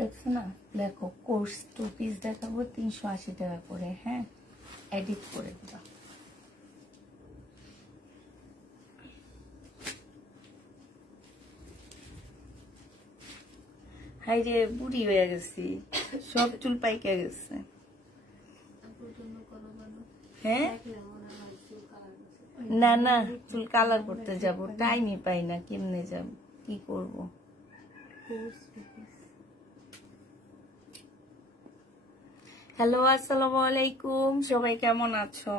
দেখছো না, দেখো কোর্স 2 পিস দেখাবো 380 টাকা করে। হ্যাঁ, এডিট করে দিবা। হাই রে, বুড়ি হয়ে গেছি, সব চুল পাইকে গেছে। হ্যাঁ, না না, চুল কালার করতে যাব, টাইমই পাই না, কেমনে যাব, কি করব। হ্যালো, আসসালামু আলাইকুম, সবাই কেমন আছো?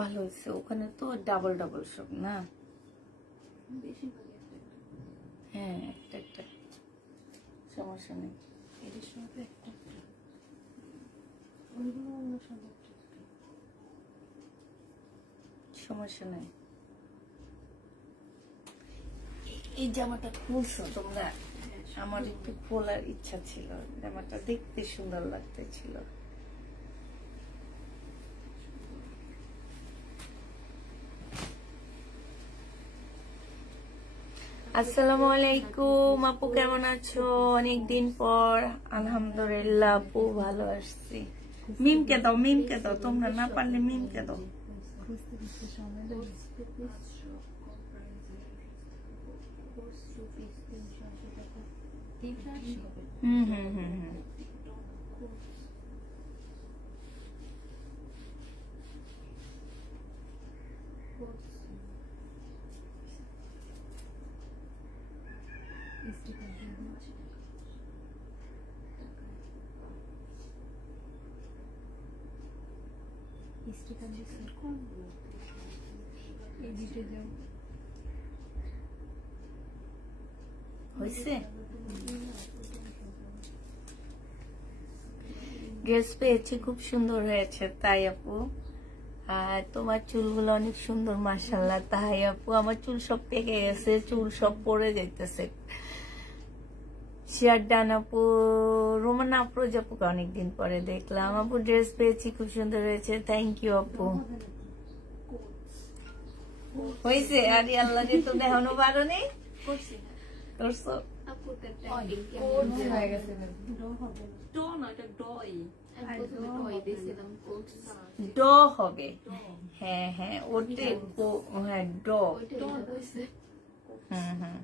ভালো হয়েছে, ওখানে তো ডাবল ডাবল সব না। হ্যাঁ, একটা একটা, সমস্যা নেই। সমস্যা নেই। এই জামাটা খুলছো তোমরা? আমার একটু খোলার ইচ্ছা ছিল, জামাটা দেখতে সুন্দর লাগতেছিল। আসসালামু আলাইকুম আপু, কেমন আছো? অনেকদিন পর। আলহামদুলিল্লাহ আপু, ভালো আসছি। মিমকে দাও, মিমকে দাও, তোমরা না পারলে মিমকে দাও। হুম হুম হুম হুম। হয়েছে, ড্রেস পেয়েছি, খুব সুন্দর হয়েছে। তাই আপু, আর তোমার চুলগুলো অনেক সুন্দর মাশাআল্লাহ। তাই আপু, আমার চুল সব পেকে গেছে, চুল সব পড়ে যাইতেছে। শেয়ার ডান আপু, রোমানা আফরোজ আপুকে অনেকদিন পরে দেখলাম। আপু ড্রেস পেয়েছি, খুব সুন্দর হয়েছে, থ্যাংক ইউ আপু। হয়েছে, আরে আল্লাহ রে, তো দেখানো পারো নেই, করছো ড হবে। হ্যাঁ হ্যাঁ, ওতে হ্যাঁ ড। হুম হুম।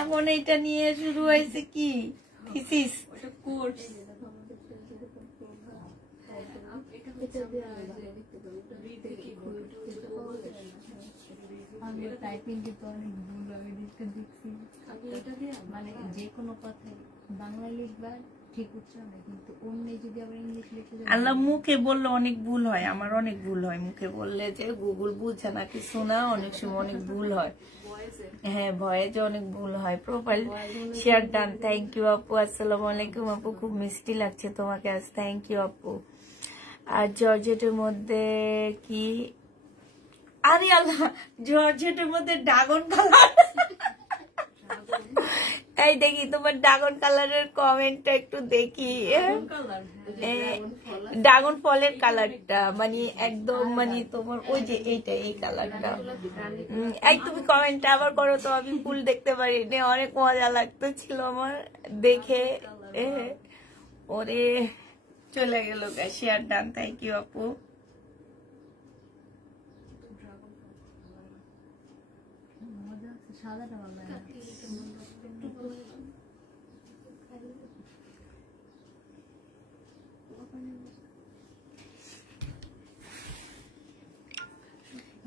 এখন এটা নিয়ে শুরু হয়েছে কি থিসিস? মানে যে কোনো কথাই বাংলা লিখবা ঠিক উচ্চারণ, কিন্তু অন্য যদি আবার ইংলিশ লিখে আল্লাহ মুখে বললে অনেক ভুল হয়, আমার অনেক ভুল হয় মুখে বললে, যে গুগল বুঝে না কিছু না, অনেক সময় অনেক ভুল হয়। হ্যাঁ, ভয়েসে অনেক ভুল হয়। Profile share done, thank you আপু। আসসালামু আলাইকুম আপু, খুব মিষ্টি লাগছে তোমাকে আজ, থ্যাংক ইউ আপু। আর জর্জেটের মধ্যে কি? আরে আল্লাহ, জর্জেটের মধ্যে ড্রাগন কালার। এই দেখি তোমার ড্রাগন কালারের কমেন্টটা একটু দেখি। ড্রাগন ফলের কালারটা মানে একদম, মানে তোমার ওই যে এইটা, এই কালারটা। এই তুমি কমেন্টটা আবার করো তো, আমি ফুল দেখতে পারিনি, অনেক মজা লাগতেছিল আমার দেখে। ওরে চলে গেল। শেয়ার ডান, থ্যাংক ইউ আপু। সাদাটা ভালো লাগে।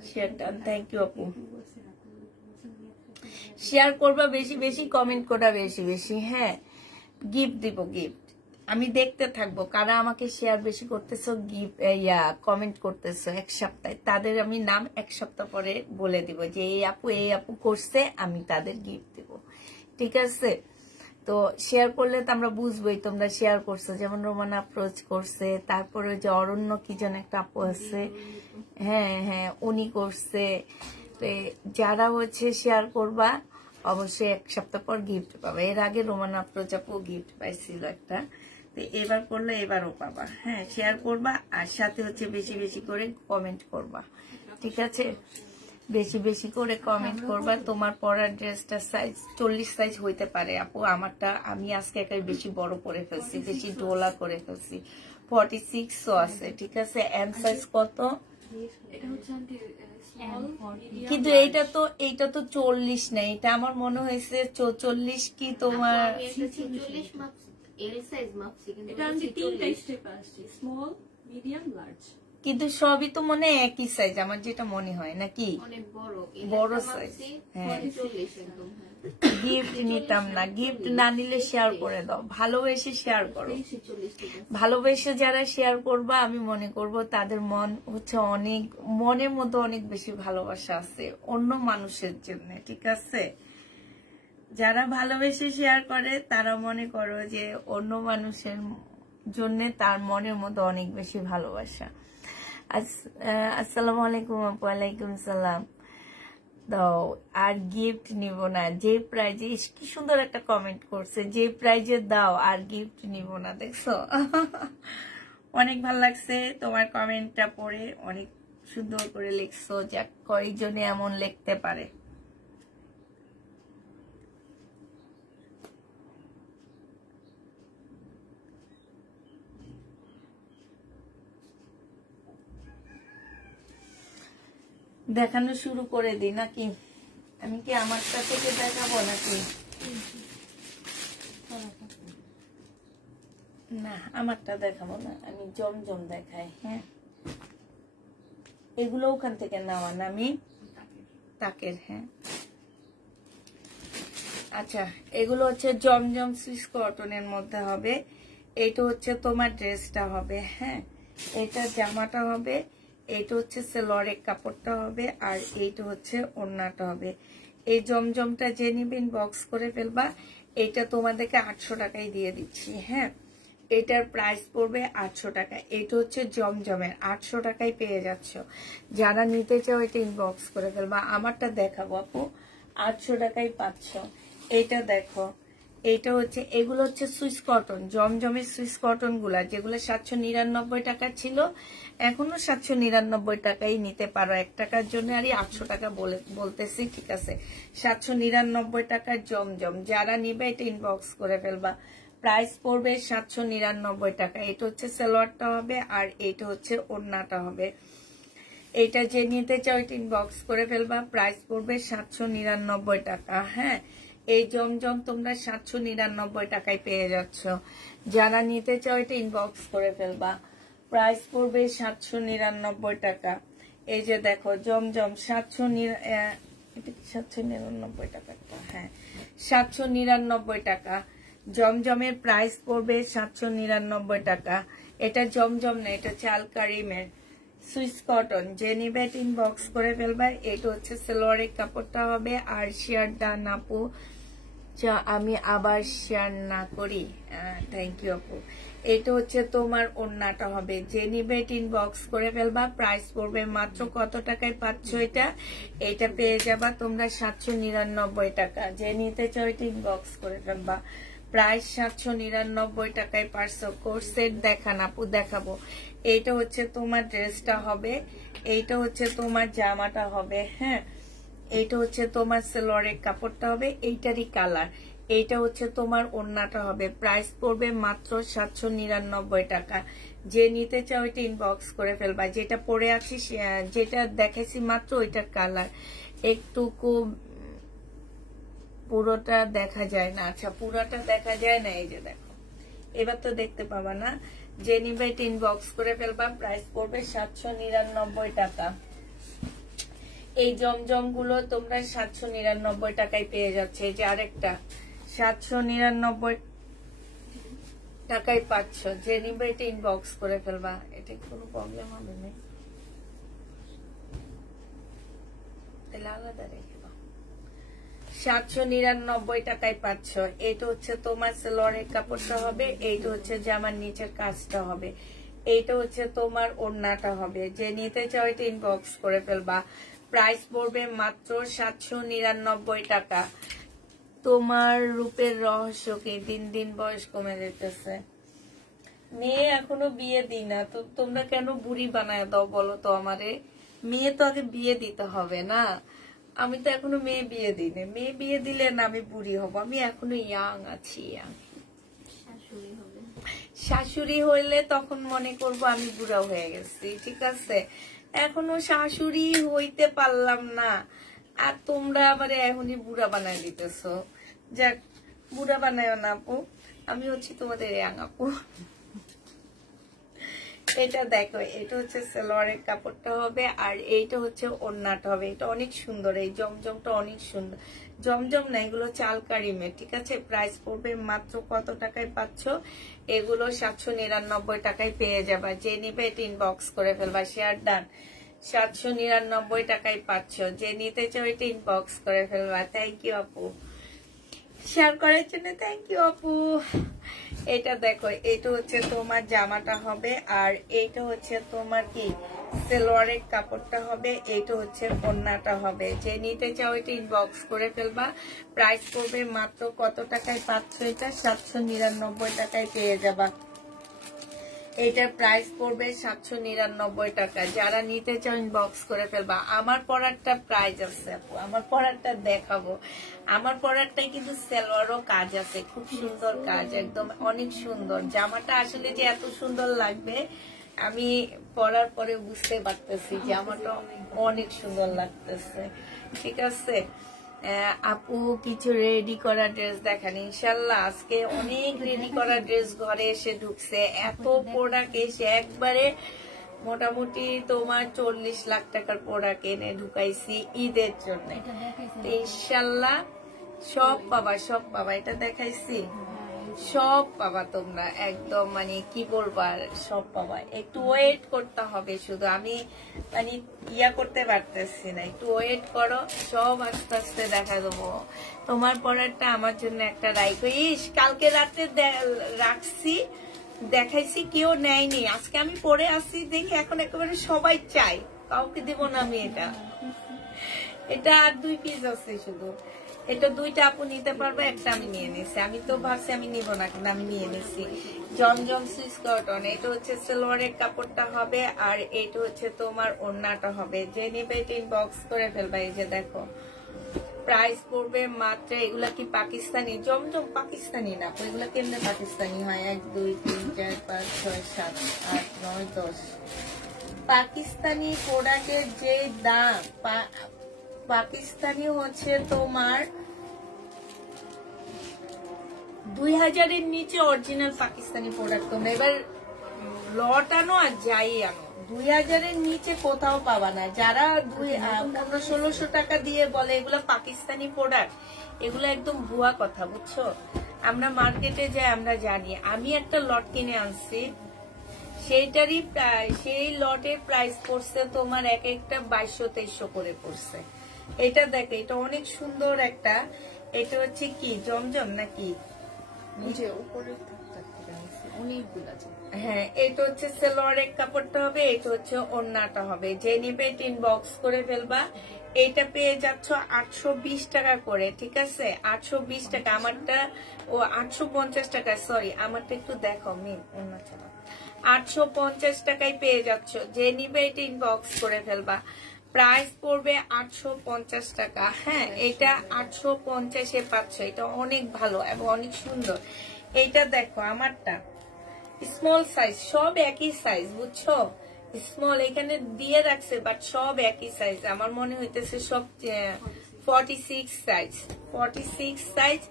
শেয়ার ডান, থ্যাংক ইউ আপু। শেয়ার করবা বেশি বেশি, কমেন্ট করবা বেশি বেশি। হ্যাঁ, গিফট দিব, গিফট আমি দেখতে থাকবো কারা আমাকে শেয়ার বেশি করতেছো, গিফট কমেন্ট করতেছো এক সপ্তাহে, তাদের আমি নাম এক সপ্তাহ পরে বলে দিব যে এই আপু করছে, আমি তাদের গিফট দিব। ঠিক আছে? তো শেয়ার করলে তো আমরা বুঝবোই তোমরা শেয়ার করছো। যেমন রোমান আপ্রোচ করছে, তারপরে যে অরণ্য কি যেন একটা আপু আছে, হ্যাঁ হ্যাঁ উনি করছে। তো যারা হচ্ছে শেয়ার করবা অবশ্যই এক সপ্তাহ পর গিফট পাবা। এর আগে রোমান আপ্রোচ আপু গিফট পাইছিল একটা, তো এবার করলে এবারও পাবা। হ্যাঁ, শেয়ার করবা আর সাথে হচ্ছে বেশি বেশি করে কমেন্ট করবা। ঠিক আছে? বেশি বেশি করে কমেন্ট করবা। তোমার পরার ড্রেসটা সাইজ 40 সাইজ হইতে পারে আপু, আমারটা আমি আজকে একেবারে বেশি বড় করে ফেলছি, বেশি ডোলা করে ফেলছি। 46ও আছে। ঠিক আছে? এম সাইজ কত? কিন্তু এইটা তো 40 না, এটা আমার মনে হয়েছে 44 কি তোমার। কিন্তু সবই তো মনে একই সাইজ, আমার যেটা মনে হয় নাকি বড় সাইজ। হ্যাঁ, গিফট নিতাম না, গিফট না নিলে শেয়ার করে দাও, ভালোবেসে শেয়ার করো। ভালোবেসে যারা শেয়ার করবা আমি মনে করব তাদের মন হচ্ছে অনেক, মনের মধ্যে অনেক বেশি ভালোবাসা আছে অন্য মানুষের জন্য। ঠিক আছে? যারা ভালোবেসে শেয়ার করে তারা মনে করো যে অন্য মানুষের জন্য তার মনের মধ্যে অনেক বেশি ভালোবাসা। আসসালামু আলাইকুম আপু। ওয়ালাইকুম সালাম। দাও আর গিফট নিব না, যে প্রাইজে, কি সুন্দর একটা কমেন্ট করছে, যে প্রাইজে দাও আর গিফট নিব না। দেখছো? অনেক ভালো লাগছে তোমার কমেন্টটা পড়ে, অনেক সুন্দর করে লিখছো। যাক, কয়েকজনে এমন লিখতে পারে। দেখানো শুরু করে দিই নাকি? আমি কি আমারটা থেকে দেখাবো নাকি? না, আমারটা দেখাবো না, আমি জমজম দেখাই। হ্যাঁ, এগুলো ওখান থেকে নেওয়া না, আমি তাকের। হ্যাঁ, আচ্ছা, এগুলো হচ্ছে জমজম সুইস কটনের মধ্যে হবে। এইটা হচ্ছে তোমার ড্রেসটা হবে। হ্যাঁ, এটা জামাটা হবে, এইটা হচ্ছে সেলোয়ারের কাপড়টা হবে, আর এইটা হচ্ছে ওড়নাটা হবে। এই জমজমটা যে নিবেন বক্স করে ফেলবা। এটা তোমাদেরকে 800 টাকায় দিয়ে দিচ্ছি। হ্যাঁ, এটার প্রাইস পড়বে 800 টাকা। এটা হচ্ছে জমজমের, 800 টাকায় পেয়ে যাচ্ছ। যারা নিতে চাও এটা ইনবক্স করে ফেলবা। আমারটা দেখাবো আপু, 800 টাকায় পাচ্ছ। এইটা দেখো, এইটা হচ্ছে, এগুলো হচ্ছে সুইস কটন, জমজমের সুইস কটন গুলা, যেগুলো 799 টাকা ছিল, এখনো 799 টাকাই নিতে পারো। 1 টাকার জন্য আর 800 টাকা বলতেছি। ঠিক আছে? 799 টাকার জমজম। যারা নিবে এটা ইনবক্স করে ফেলবা। প্রাইস পড়বে 799 টাকা। এটা হচ্ছে সালোয়ারটা হবে, আর এইটা হচ্ছে ওড়নাটা হবে। এটা যে নিতে চাও এটা ইনবক্স করে ফেলবা। প্রাইস পড়বে 799 টাকা। হ্যাঁ, এই জমজম তোমরা 799 টাকায় পেয়ে যাচ্ছ। যারা নিতে চাও এটা ইনবক্স করে ফেলবা। প্রাইস পড়বে 799 টাকা। এই যে দেখো জমজম 799 টাকা। হ্যাঁ, 799 টাকা। জমজমের প্রাইস পড়বে 799 টাকা। এটা জমজম না, এটা চাল কারিমের সুইস কটন। যে নিবে ইনবক্স করে ফেলবা। এটা হচ্ছে সালোয়ারের কাপড়টা হবে, আর শেয়ার ডান আপু। আমি আবার শেয়ার না করি, থ্যাংক ইউ আপু। এটা হচ্ছে তোমার ওড়নাটা হবে। যে নিবে ইনবক্স করে ফেলবা। প্রাইস পড়বে মাত্র কত টাকায় পাচ্ছ এটা? এটা পেয়ে যাবা তোমরা 799 টাকা। যে নিতে চাও এটা ইনবক্স করে ফেলবা। প্রাইস 799 টাকায় পারছো। কোর্সেট দেখান আপু, দেখাবো। এইটা হচ্ছে তোমার ড্রেসটা হবে, এইটা হচ্ছে তোমার জামাটা হবে। হ্যাঁ, এইটা হচ্ছে তোমার সালোয়ারের কাপড়টা হবে, এইটারই কালার। এইটা হচ্ছে তোমার ওড়নাটা হবে। প্রাইস পড়বে মাত্র 799 টাকা। যে নিতে চাও এটা ইনবক্স করে ফেলবা। যেটা পরে আছি, যেটা দেখাইছি মাত্র, ওইটার কালার একটুকু পুরোটা দেখা যায় না। আচ্ছা, পুরোটা দেখা যায় না, এই যে দেখো, এবার তো দেখতে পাবা না। যে নিবে এটা ইনবক্স করে ফেলবা। প্রাইস পড়বে 799 টাকা। এই জমজম গুলো তোমরা 799 টাকায় পেয়ে যাচ্ছে। এই যে আরেকটা 799 টাকায় পাচ্ছ, যে নিবে এটা ইনবক্স করে ফেলবা, এটা কোনো প্রবলেম হবে না, তাহলে আলাদা রেখে দাও। 799 টাকায় পাচ্ছ। এইটা হচ্ছে তোমার সালোয়ারের কাপড়টা হবে, এইটা হচ্ছে জামার নিচের কাজটা হবে, এইটা হচ্ছে তোমার ওড়নাটা হবে। যে নিতে চাও এটা ইনবক্স করে ফেলবা। প্রাইস পড়বে মাত্র 799 টাকা। তোমার রূপের রহস্য কি? দিন দিন বয়স কমে যেতেছে। মেয়ে এখনো বিয়ে দিই না তো তোমরা কেন বুড়ি বানায় দাও বলো তো আমারে? মেয়ে তো আগে বিয়ে দিতে হবে না, আমি তো এখনো মেয়ে বিয়ে দিই না। মেয়ে বিয়ে দিলে না আমি বুড়ি হব, আমি এখনো ইয়াং আছি। শাশুড়ি হইলে তখন মনে করবো আমি বুড়া হয়ে গেছি, ঠিক আছে? এখনো শাশুড়ি হইতে পারলাম না, আর তোমরা আবার এখনই বুড়া বানায় দিতেছো। যাক, বুড়া বানায় না আপু, আমি হচ্ছি তোমাদের ইয়াং আপু। এটা দেখো, এটা হচ্ছে সালোয়ারের কাপড়টা হবে, আর এইটা হচ্ছে ওড়নাটা হবে। এটা অনেক সুন্দর, এই জমজমটা অনেক সুন্দর। জমজম না, এগুলো চাল কারিমে, ঠিক আছে? প্রাইস পড়বে মাত্র কত টাকায় পাচ্ছ? এগুলো 799 টাকায় পেয়ে যাবা। যে নিবে এটা ইনবক্স করে ফেলবা। Share done. 799 টাকায় পাচ্ছ। যে নিতে চাও এটা ইনবক্স করে ফেলবা। থ্যাংক ইউ আপু, শেয়ার করার জন্য থ্যাংক ইউ আপু। এটা দেখো, এটা হচ্ছে তোমার জামাটা হবে, আর এইটা হচ্ছে তোমার কি সালোয়ারের কাপড়টা হবে, এইটা হচ্ছে ওড়নাটা হবে। যে নিতে চাও এটা ইনবক্স করে ফেলবা। প্রাইস পড়বে মাত্র কত টাকায় পাচ্ছ? এটা 799 টাকায় পেয়ে যাবা। এটার প্রাইস পড়বে 799 টাকা। যারা নিতে চাও ইনবক্স করে ফেলবা। আমার পরারটা প্রাইস আছে আপু, আমার পরারটা দেখাবো। আমার পরারটাই কিন্তু সালোয়ারও কাজ আছে, খুব সুন্দর কাজ, একদম অনেক সুন্দর। জামাটা আসলে যে এত সুন্দর লাগবে আমি পরার পরে বুঝতে পারতেছি, জামাটা অনেক সুন্দর লাগতেছে, ঠিক আছে? আপু কিছু রেডি করা ড্রেস দেখান ইনশাল্লাহ। আজকে অনেক রেডি করা ড্রেস ঘরে এসে ঢুকছে, এত প্রোডাক্ট এসে একবারে মোটামুটি তোমার 40 লাখ টাকার প্রোডাক্ট এনে ঢুকাইছি ঈদের জন্য। ইনশাল্লাহ সব পাবা, সব পাবা। এটা দেখাইছি, সব পাবা তোমরা, একদম মানে কি বলবো, সব পাবা। একটু ওয়েট করতে হবে, শুধু আমি মানে ইয়া করতে পারতেছি না, একটু ওয়েট করো, সব আস্তে আস্তে দেখা দেবো। তোমার পরারটা আমার জন্য একটা রাইখো। ইস, কালকে রাতে রাখছি, দেখাইছি, কেউ নেয়নি। আজকে আমি পরে আসি দেখি এখন একেবারে সবাই চাই, কাউকে দেব না আমি। এটা আর 2 পিস আছে শুধু। এটা 2টা আপু নিতে পারবে, একটা আমি নিয়ে নিছি। আমি তো ভাবছি আমি নিব না, কিন্তু আমি নিয়ে নিছি। জমজম সুইস কটন। এটা হচ্ছে সালোয়ারের কাপড়টা হবে, আর এটা হচ্ছে তোমার ওড়নাটা হবে। যে নিবে এটা ইনবক্স করে ফেলবা। এই যে দেখো, প্রাইস পড়বে মাত্র, এগুলা কি পাকিস্তানি? জমজম পাকিস্তানি না, এগুলা কেমনে পাকিস্তানি হয়? 1 2 3 4 5 6 7 8 9 10। পাকিস্তানি প্রোডাক্টের যে দাম, পাকিস্তানি হচ্ছে তোমার 2000-এর নিচে অরিজিনাল পাকিস্তানি প্রোডাক্ট। তোমরা এবার লট আনো আর যাই আনো, 2000-এর নিচে কোথাও পাবা না। যারা 1500-1600 টাকা দিয়ে বলে এগুলো পাকিস্তানি প্রোডাক্ট, এগুলো একদম ভুয়া কথা, বুঝছো? আমরা মার্কেটে যাই, আমরা জানি। আমি একটা লট কিনে আনছি, সেইটারই সেই লটের প্রাইস পড়ছে তোমার এক একটা 2200-2300 করে পড়ছে। এটা দেখো, এটা অনেক সুন্দর একটা। এটা হচ্ছে কি জমজম নাকি? হ্যাঁ, এটা হচ্ছে সালোয়ারের কাপড়টা হবে, এটা হচ্ছে ওড়নাটা হবে। যে নিবে ইনবক্স করে ফেলবা। এটা পেয়ে যাচ্ছ 820 টাকা করে, ঠিক আছে? 820 টাকা। আমারটা 850 টাকা, সরি, আমারটা একটু দেখো মিন, ওড়না ছাড়া 850 টাকায় পেয়ে যাচ্ছ। যে নিবে এটা ইনবক্স করে ফেলবা। প্রাইস পড়বে 850 টাকা। হ্যাঁ, এটা 850-এ পাচ্ছ। এটা অনেক ভালো এবং অনেক সুন্দর। এইটা দেখো, আমারটা স্মল সাইজ, সব একই সাইজ, বুঝছো? স্মল এখানে দিয়ে রাখছে, বাট সব একই সাইজ। আমার মনে হইতেছে সব 46 সাইজ, 46 সাইজ।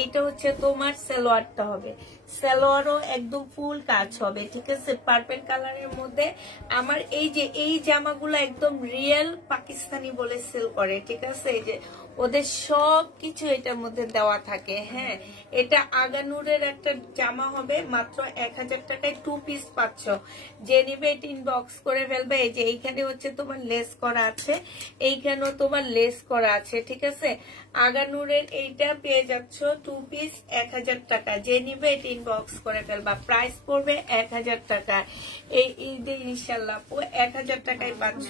এইটা হচ্ছে তোমার সালোয়ারটা হবে। সালোয়ারও একদম ফুল কাজ হবে, ঠিক আছে, পার্পল কালারের মধ্যে। আমার এই জামাগুলো একদম রিয়েল পাকিস্তানি বলে সেল করে, ঠিক আছে, এই যে ওদের সব কিছু এটার মধ্যে দেওয়া থাকে। হ্যাঁ, এটা আগানুরের একটা জামা হবে, মাত্র 1000 টাকায় 2 পিস পাচ্ছ। যে নিবে এটা ইনবক্স করে ফেলবে। এই যে এইখানে হচ্ছে তোমার লেস করা আছে, এইখানেও তোমার লেস করা আছে, ঠিক আছে। আগানুরের এইটা পেয়ে যাচ্ছ 2 পিস 1000 টাকা। যে নিবে এটা ইনবক্স করে ফেলবা। প্রাইস পড়বে 1000 টাকা। এই ঈদে ইনশাল্লাহ 1000 টাকায় পাচ্ছ।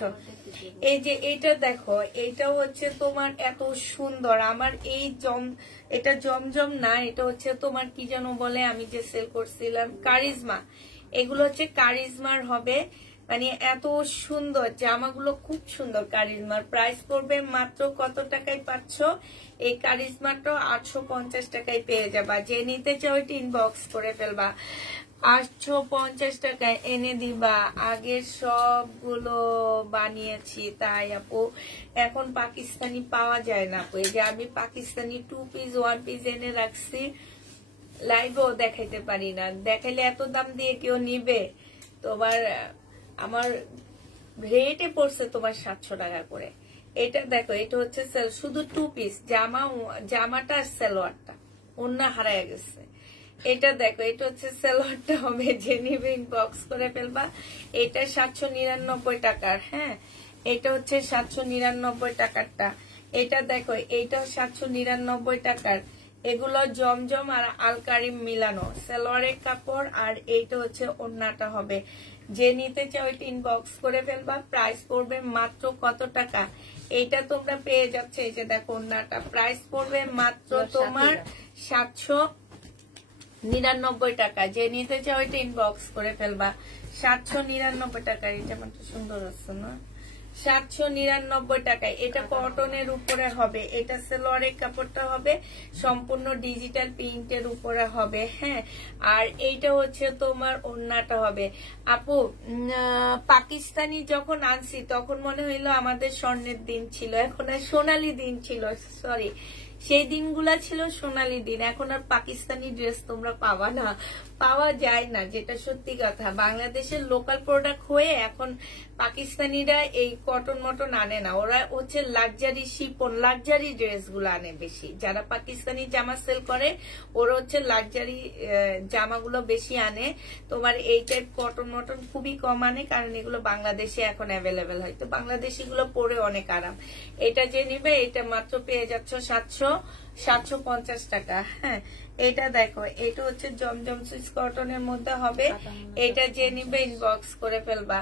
এই যে এইটা দেখো, এইটা হচ্ছে তোমার এত সুন্দর। আমার এটা জমজম না, এটা হচ্ছে তোমার কি যেন বলে, আমি যে সেল করছিলাম কারিজমা। এগুলো হচ্ছে কারিজমার হবে, মানে এত সুন্দর জামাগুলো, খুব সুন্দর কারিজমার। প্রাইস পড়বে মাত্র কত টাকায় পাচ্ছ? এই কারিজমাটা 850 টাকায় পেয়ে যাবা। যে নিতে চাও ওইটা ইনবক্স করে ফেলবা। 850 টাকায় এনে দিবা। আগের সবগুলো বানিয়েছি তাই আপু, এখন পাকিস্তানি পাওয়া যায় না আপু। এই যে আমি পাকিস্তানি 2 পিস 1 পিস এনে রাখছি, লাইভেও দেখাইতে পারি না। দেখাইলে এত দাম দিয়ে কেউ নিবে? তোমার আমার রেটে পড়ছে তোমার 700 টাকা করে। এটা দেখো, এটা হচ্ছে শুধু 2 পিস জামাটা আর সালোয়ারটা, ওন্না হারায় গেছে। এটা দেখো, এটা হচ্ছে সালোয়ারটা হবে। যে নিবে ইনবক্স করে ফেলবা। এটা 799 টাকার। হ্যাঁ, এটা হচ্ছে 799 টাকারটা। এটা দেখো, এইটাও 799 টাকার। এগুলো জমজম আর আলকারিম মিলানো সালোয়ারের কাপড়, আর এইটা হচ্ছে ওন্নাটা হবে। যে নিতে চাও ওইটা ইনবক্স করে ফেলবা। প্রাইস পড়বে মাত্র কত টাকা? এইটা তোমরা পেয়ে যাচ্ছে। এই যে দেখো ওন্নাটা, প্রাইস পড়বে মাত্র তোমার 799 টাকা। যে নিতে চাও ওইটা ইনবক্স করে ফেলবা। 799 টাকা। এটা মাত্র সুন্দর হচ্ছে না? 799 টাকায়। এটা কটনের উপরে হবে। এটা সালোয়ারের কাপড়টা হবে সম্পূর্ণ ডিজিটাল প্রিন্টের উপরে হবে। হ্যাঁ, আর এইটা হচ্ছে তোমার ওন্নাটা হবে। আপু, পাকিস্তানি যখন আনছি তখন মনে হইলো আমাদের স্বর্ণের দিন ছিল, এখন আর সোনালী দিন ছিল। সরি, সেই দিনগুলা ছিল সোনালী দিন। এখন আর পাকিস্তানি ড্রেস তোমরা পাওয়া না, পাওয়া যায় না, যেটা সত্যি কথা। বাংলাদেশের লোকাল প্রোডাক্ট হয়ে এখন পাকিস্তানিরা এই কটন মটন আনে না। ওরা হচ্ছে লাক্সারি শিপন, লাক্সারি ড্রেস গুলো আনে বেশি। যারা পাকিস্তানি জামা সেল করে ওরা হচ্ছে লাক্সারি জামাগুলো বেশি আনে। তোমার এই টাইপ কটন মটন খুবই কম আনে, কারণ এগুলো বাংলাদেশে এখন অ্যাভেলেবেল হয়। তো বাংলাদেশি গুলো পরে অনেক আরাম। এটা যে নিবে এটা মাত্র পেয়ে যাচ্ছ 750 টাকা। হ্যাঁ, এটা দেখো, এটা হচ্ছে জমজম সুইস কটনের মধ্যে হবে। এটা যে নিবে ইনবক্স করে ফেলবা।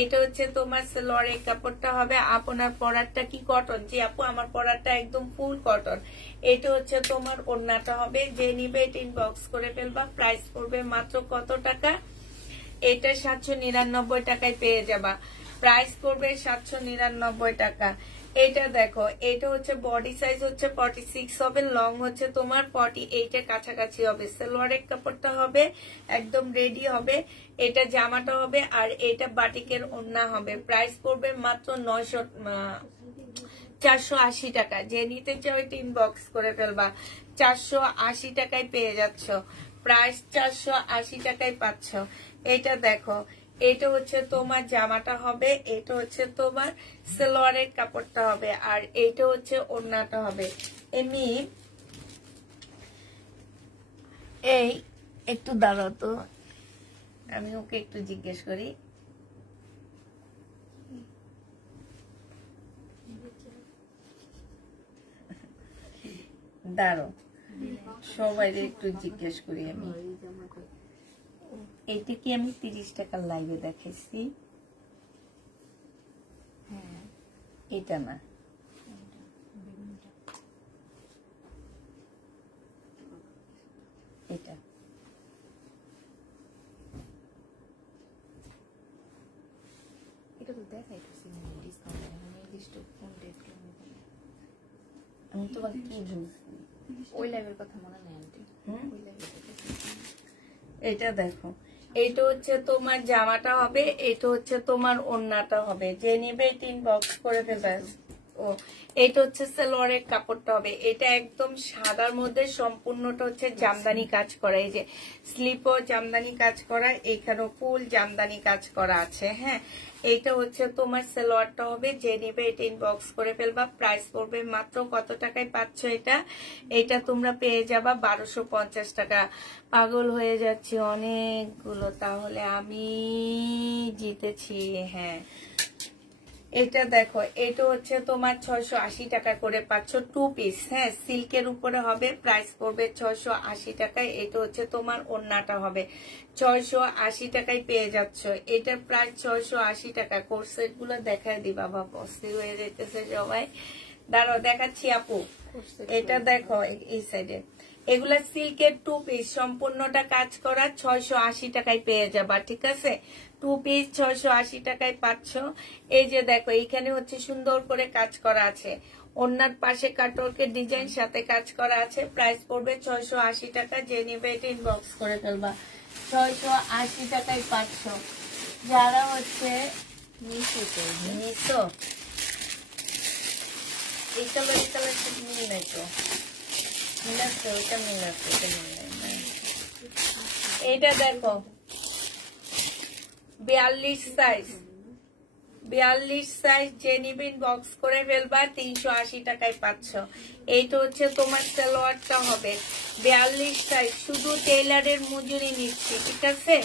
এটা হচ্ছে তোমার সালোয়ারের কাপড়টা হবে। আপনার পরারটা কি কটন? যে আপু, আমার পরারটা একদম ফুল কটন। এটা হচ্ছে তোমার ওড়নাটা হবে। যে নিবে এটা ইনবক্স করে ফেলবা। প্রাইস পড়বে মাত্র কত টাকা? এটা 799 টাকায় পেয়ে যাবা। প্রাইস পড়বে 799 টাকা। এটা দেখো, এটা হচ্ছে বডি সাইজ হচ্ছে 46 হবে, লং হচ্ছে তোমার 48 এর কাছাকাছি হবে। সালোয়ারের কাপড়টা হবে একদম রেডি হবে। এটা জামাটা হবে, আর এটা বাটিকের ওড়না হবে। প্রাইস পড়বে মাত্র 480 টাকা। যে নিতে চাও এটা ইনবক্স করে ফেলবা। 480 টাকায় পেয়ে যাচ্ছ। প্রাইস 480 টাকায় পাচ্ছ। এটা দেখো, এটা হচ্ছে তোমার জামাটা হবে, এটা হচ্ছে তোমার সালোয়ারের কাপড়টা হবে, আর এইটা হচ্ছে ওড়নাটা হবে। এমনি এই একটু দাঁড়াও তো, আমি ওকে একটু জিজ্ঞেস করি। দাঁড়ো, সবাই একটু জিজ্ঞেস করি আমি। এইটা কি আমি 30 টাকার লাইভে দেখাইছি? এটা না, এটা এটা তো দেখাইতেছি না ডিসকাউন্ট, নির্দিষ্ট কোন ডেট আমি তোমাকে কি বলছি? ওই লাইভের কথা মনে নাই আন্টি। ওই লাইভের কথা এটা দেখো, এইটা হচ্ছে তোমার জামাটা হবে, এটা হচ্ছে তোমার ওড়নাটা হবে। যে নিবে 3 বক্স করে ফেলবে। ও এটা হচ্ছে সালোয়ারের কাপড়টা হবে, এটা একদম সাদার মধ্যে সম্পূর্ণটা হচ্ছে জামদানি কাজ করা, এই যে স্লিপও জামদানি কাজ করা, এখানেও ফুল জামদানি কাজ করা আছে। হ্যাঁ, এইটা হচ্ছে তোমার সালোয়ারটা হবে, যে নিবে এটা ইনবক্স করে ফেলবা। প্রাইস পড়বে মাত্র কত টাকায় পাচ্ছ এটা? এটা তোমরা পেয়ে যাবা 1250 টাকা। পাগল হয়ে যাচ্ছি অনেকগুলো, তাহলে আমি জিতেছি। হ্যাঁ, এটা দেখো, এটা হচ্ছে তোমার 680 টাকা করে পাচ্ছ 2 পিস। হ্যাঁ, সিল্কের উপরে হবে, প্রাইস পড়বে 680 টাকায়। এটা হচ্ছে তোমার ওড়নাটা হবে 680 টাকায় পেয়ে যাচ্ছ। এটার প্রাইস 680 টাকা। কোর্সেট গুলো দেখায় দিবা, বাবা অস্থির হয়ে যেতেছে সবাই। দাঁড়াও দেখাচ্ছি আপু, এটা দেখো এই সাইডে, এগুলা সিল্কের 2 পিস, সম্পূর্ণটা কাজ করা, 680 টাকায় পেয়ে যাবা। ঠিক আছে, 2 পিস 680 টাকায় পাচ্ছ। এই যে দেখো, এইখানে হচ্ছে সুন্দর করে কাজ করা আছে, ওড়নার পাশে কাটওয়ার্কের ডিজাইন সাথে কাজ করা আছে। প্রাইস পড়বে 680 টাকা। যে নিবে এটা ইনবক্স করে ফেলবা। 680 টাকায় পাচ্ছ। যারা হচ্ছে নিছো এই কালার মিল নাই তো, মিল আছে, ওটা মিল আছে, এটা মিল নাই। এটা দেখো 42 সাইজ, 42 সাইজ, যে নিবে ইনবক্স করে ফেলবা। 380 টাকায় পাচ্ছ। এইটা হচ্ছে তোমার সালোয়ারটা হবে 42 সাইজ। শুধু টেইলারের মজুরি নিচ্ছি, ঠিক আছে,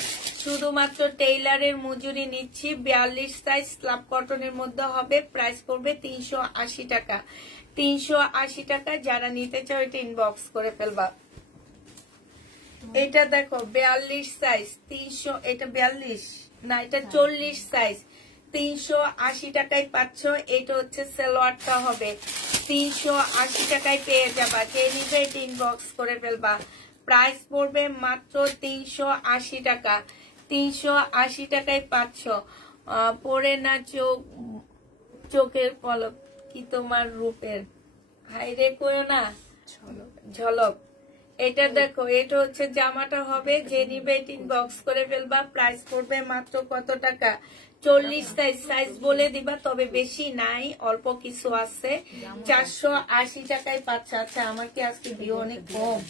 শুধুমাত্র টেইলারের মজুরি নিচ্ছি। 42 সাইজ স্ল্যাব কটনের মধ্যে হবে। প্রাইস পড়বে 380 টাকা। 380 টাকা। যারা নিতে চাও এটা ইনবক্স করে ফেলবা। এটা দেখো 42 সাইজ, 300, এটা 42 না, এটা 40 সাইজ, 380 টাকায় পাচ্ছ। এটা হচ্ছে সালোয়ারটা হবে 380 টাকায় পেয়ে যাবা। যে নিবে এটা ইনবক্স করে ফেলবা। প্রাইস পড়বে মাত্র 380 টাকা। 380 টাকায় পাচ্ছ। পরে না চোখের পলক কি তোমার রূপের, হাইরে কইও না ঝলক। এটা দেখো, এটা হচ্ছে জামাটা হবে, যে নিবে এটা ইনবক্স করে ফেলবা। প্রাইস পড়বে মাত্র কত টাকা? 40 সাইজ। সাইজ বলে দিবা, তবে বেশি নাই, অল্প কিছু আছে। 480 টাকায় পাচ্ছ। আচ্ছা, আমার কি আজকে ভিউ অনেক কম?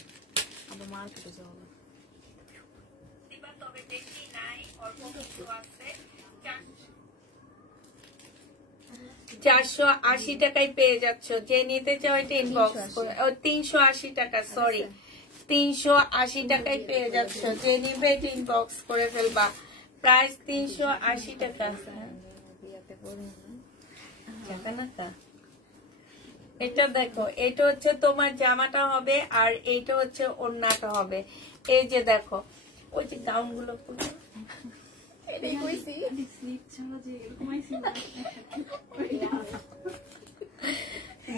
দিবা, তবে বেশি নাই, অল্প কিছু আছে। 480 টাকায় পেয়ে যাচ্ছ। যে নিতে চাও এটা ইনবক্স করে। 380 টাকা, সরি, 380 টাকায় পেয়ে যাচ্ছ। যে নিবে এটা ইনবক্স করে ফেলবা। প্রাইস 380 টাকা। এটা দেখো, এটা হচ্ছে তোমার জামাটা হবে, আর এইটা হচ্ছে ওড়নাটা হবে। এই যে দেখো, ওই যে গাউন গুলো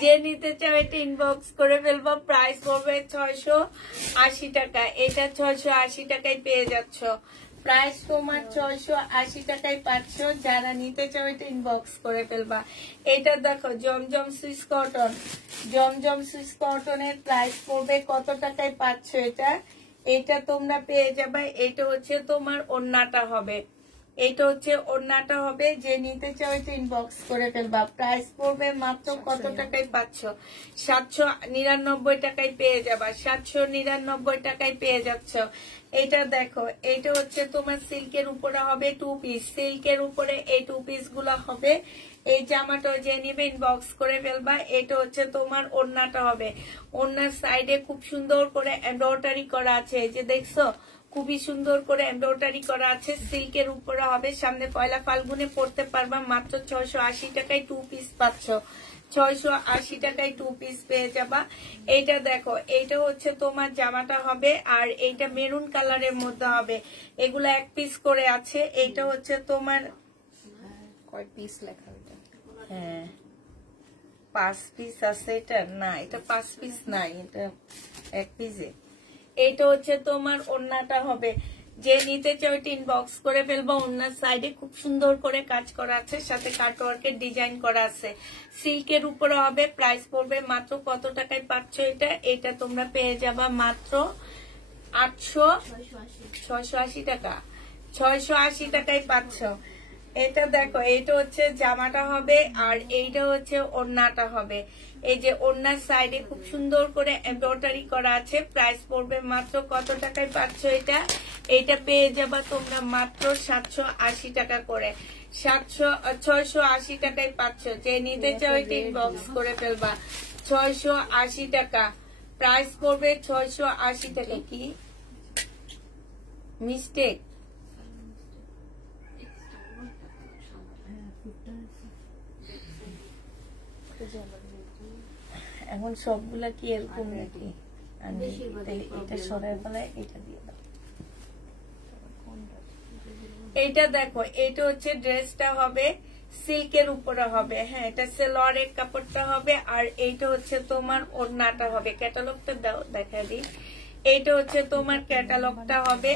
যে নিতে চাও এটা ইনবক্স করে ফেলবো। প্রাইস পড়বে 680 টাকা। এটা 680 টাকায় পেয়ে যাচ্ছ। প্রাইস তোমার 680 টাকায় পাচ্ছ। যারা নিতে চাও এটা ইনবক্স করে ফেলবা। এটা দেখো জমজম সুইস কটন, জমজম সুইস কটনের প্রাইস পড়বে কত টাকায় পাচ্ছ এটা? এটা তোমরা পেয়ে যাবে। এটা হচ্ছে তোমার ওড়নাটা হবে, এটা হচ্ছে ওড়নাটা হবে। যে নিতে চাও এটা ইনবক্স করে ফেলবা। প্রাইস পড়বে মাত্র কত টাকায় পাচ্ছ? 799 টাকায় পেয়ে যাবা। 799 টাকায় পেয়ে যাচ্ছ। এটা দেখো, এটা হচ্ছে তোমার সিল্কের উপরে হবে 2 পিস, সিল্কের উপরে এই 2 পিস গুলা হবে। এই জামাটা যে নিবে ইনবক্স করে ফেলবা। এটা হচ্ছে তোমার ওড়নাটা হবে, ওড়নার সাইডে খুব সুন্দর করে এমব্রয়ডারি করা আছে, এই যে দেখছো, খুবই সুন্দর করে এমব্রয়ডারি করা আছে। সিল্কের উপরে হবে। সামনে পয়লা ফাল্গুনে পড়তে পারবা। মাত্র 680 টাকায় 2 পিস পাচ্ছ। 680 টাকায় 2 পিস পেয়ে যাবা। এইটা দেখো, এইটা হচ্ছে তোমার জামাটা হবে, আর এইটা মেরুন কালারের মধ্যে হবে। এগুলো 1 পিস করে আছে। এইটা হচ্ছে তোমার কয় পিস লেখা? হ্যাঁ 5 পিস আছে। এটা না, এটা 5 পিস নাই, এটা 1 পিসে। এটা হচ্ছে তোমার ওড়নাটা হবে। যে নিতে চাও এটা ইনবক্স করে ফেলবো। ওড়নার সাইডে খুব সুন্দর করে কাজ করা আছে, সাথে কাটওয়ার্কের ডিজাইন করা আছে। সিল্কের উপরে হবে। প্রাইস পড়বে মাত্র কত টাকায় পাচ্ছ এটা? এটা তোমরা পেয়ে যাবা মাত্র 680 টাকা। 680 টাকায় পাচ্ছ। এটা দেখো, এটা হচ্ছে জামাটা হবে আর এইটা হচ্ছে ওড়নাটা হবে। এই যে ওড়নার সাইডে খুব সুন্দর করে এমব্রয়ডারি করা আছে। প্রাইস পড়বে মাত্র কত টাকায় পাচ্ছ এটা? এইটা পেয়ে যাবা তোমরা মাত্র 780 টাকা করে। 680 টাকায় পাচ্ছ। যে নিতে চাও এটা ইনবক্স করে ফেলবা। 680 টাকা প্রাইস পড়বে, 680 টাকা। কি মিস্টেক? এখন সবগুলা কি এরকম নাকি? এটা সরাই ফেলায় এটা দিয়ে দাও। এইটা দেখো, এটা হচ্ছে ড্রেসটা হবে সিল্কের উপরে হবে। হ্যাঁ, এটা সেলোয়ারের কাপড়টা হবে আর এইটা হচ্ছে তোমার ওড়নাটা হবে। ক্যাটালগটা দাও, দেখা দিই। এইটা হচ্ছে তোমার ক্যাটালগটা হবে।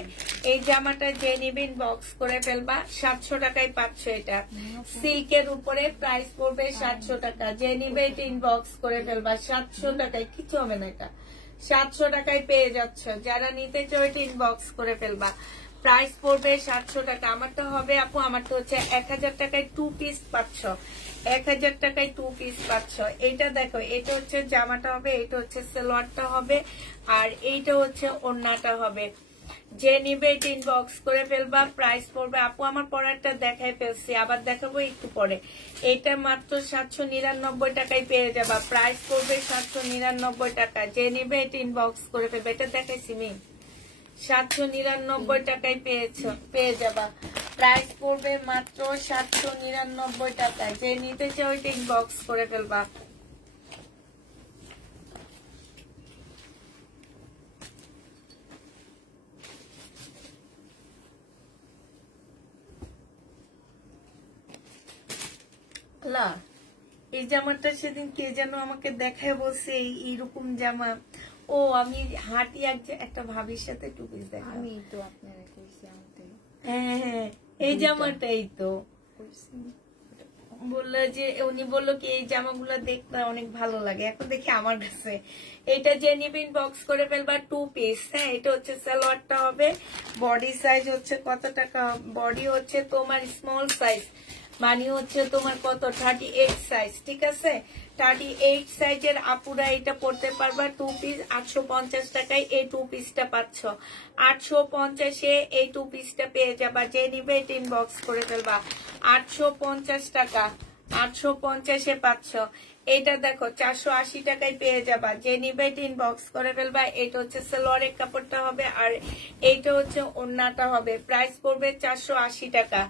এই জামাটা যে নিবে ইনবক্স করে ফেলবা। 700 টাকায় পাচ্ছ এটা সিল্কের উপরে। প্রাইস পড়বে 700 টাকা। যে নিবে এটা ইনবক্স করে ফেলবা। 700 টাকায় কিছু হবে না, এটা 700 টাকায় পেয়ে যাচ্ছ। যারা নিতে চাও এটা ইনবক্স করে ফেলবা। প্রাইস পড়বে 700 টাকা। আমারটা হবে আপু, আমারটা হচ্ছে 1000 টাকায় 2 পিস পাচ্ছ। 1000 টাকায় 2 পিস পাচ্ছ। এইটা দেখো, এটা হচ্ছে জামাটা হবে, এটা হচ্ছে সালোয়ারটা হবে আর এইটা হচ্ছে ওড়নাটা হবে। যে নিবে এটা ইনবক্স করে ফেলবা। প্রাইস পড়বে আপু, আমার পরেরটা দেখাই ফেলছি, আবার দেখাবো একটু পরে। এটা মাত্র 799 টাকায় পেয়ে যাবা। প্রাইস পড়বে 799 টাকা। যে নিবে এটা ইনবক্স করে ফেলবে। এটা দেখাইছি মি, 799 টাকায় পেয়ে যাবা। প্রাইস পড়বে মাত্র 799 টাকায়। যে নিতে চাও এটা ইনবক্স করে ফেলবা। এই জামাটা সেদিন কে যেন আমাকে দেখায় বলছে এইরকম জামা। ও আমি হাঁটি একটা ভাবির সাথে টু পিস দেখা। আমি তো আপনারা কইছি আনতে। হ্যাঁ হ্যাঁ, এই জামাটাই তো বললো যে, উনি বললো কি এই জামাগুলো দেখতে অনেক ভালো লাগে। এখন দেখি আমার কাছে এটা যে নিবে ইনবক্স করে ফেলবা। 2 পিস। হ্যাঁ, এটা হচ্ছে সালোয়ারটা হবে। বডি সাইজ হচ্ছে কত টাকা? বডি হচ্ছে তোমার স্মল সাইজ, মানে হচ্ছে তোমার কত 38 সাইজ। ঠিক আছে, 38 সাইজের আপুরা এটা পড়তে পারবা। 2 পিস 850 টাকায় এই 2 পিসটা পাচ্ছ। 850-এ এই 2 পিসটা পেয়ে যাবা। যে নিবে এটা ইনবক্স করে ফেলবা। 850 টাকা, 850-এ পাচ্ছ। এটা দেখো 480 টাকায় পেয়ে যাবা। যে নিবে এটা ইনবক্স করে ফেলবা। এটা হচ্ছে সালোয়ারের কাপড়টা হবে আর এইটা হচ্ছে ওড়নাটা হবে। প্রাইস পড়বে 480 টাকা।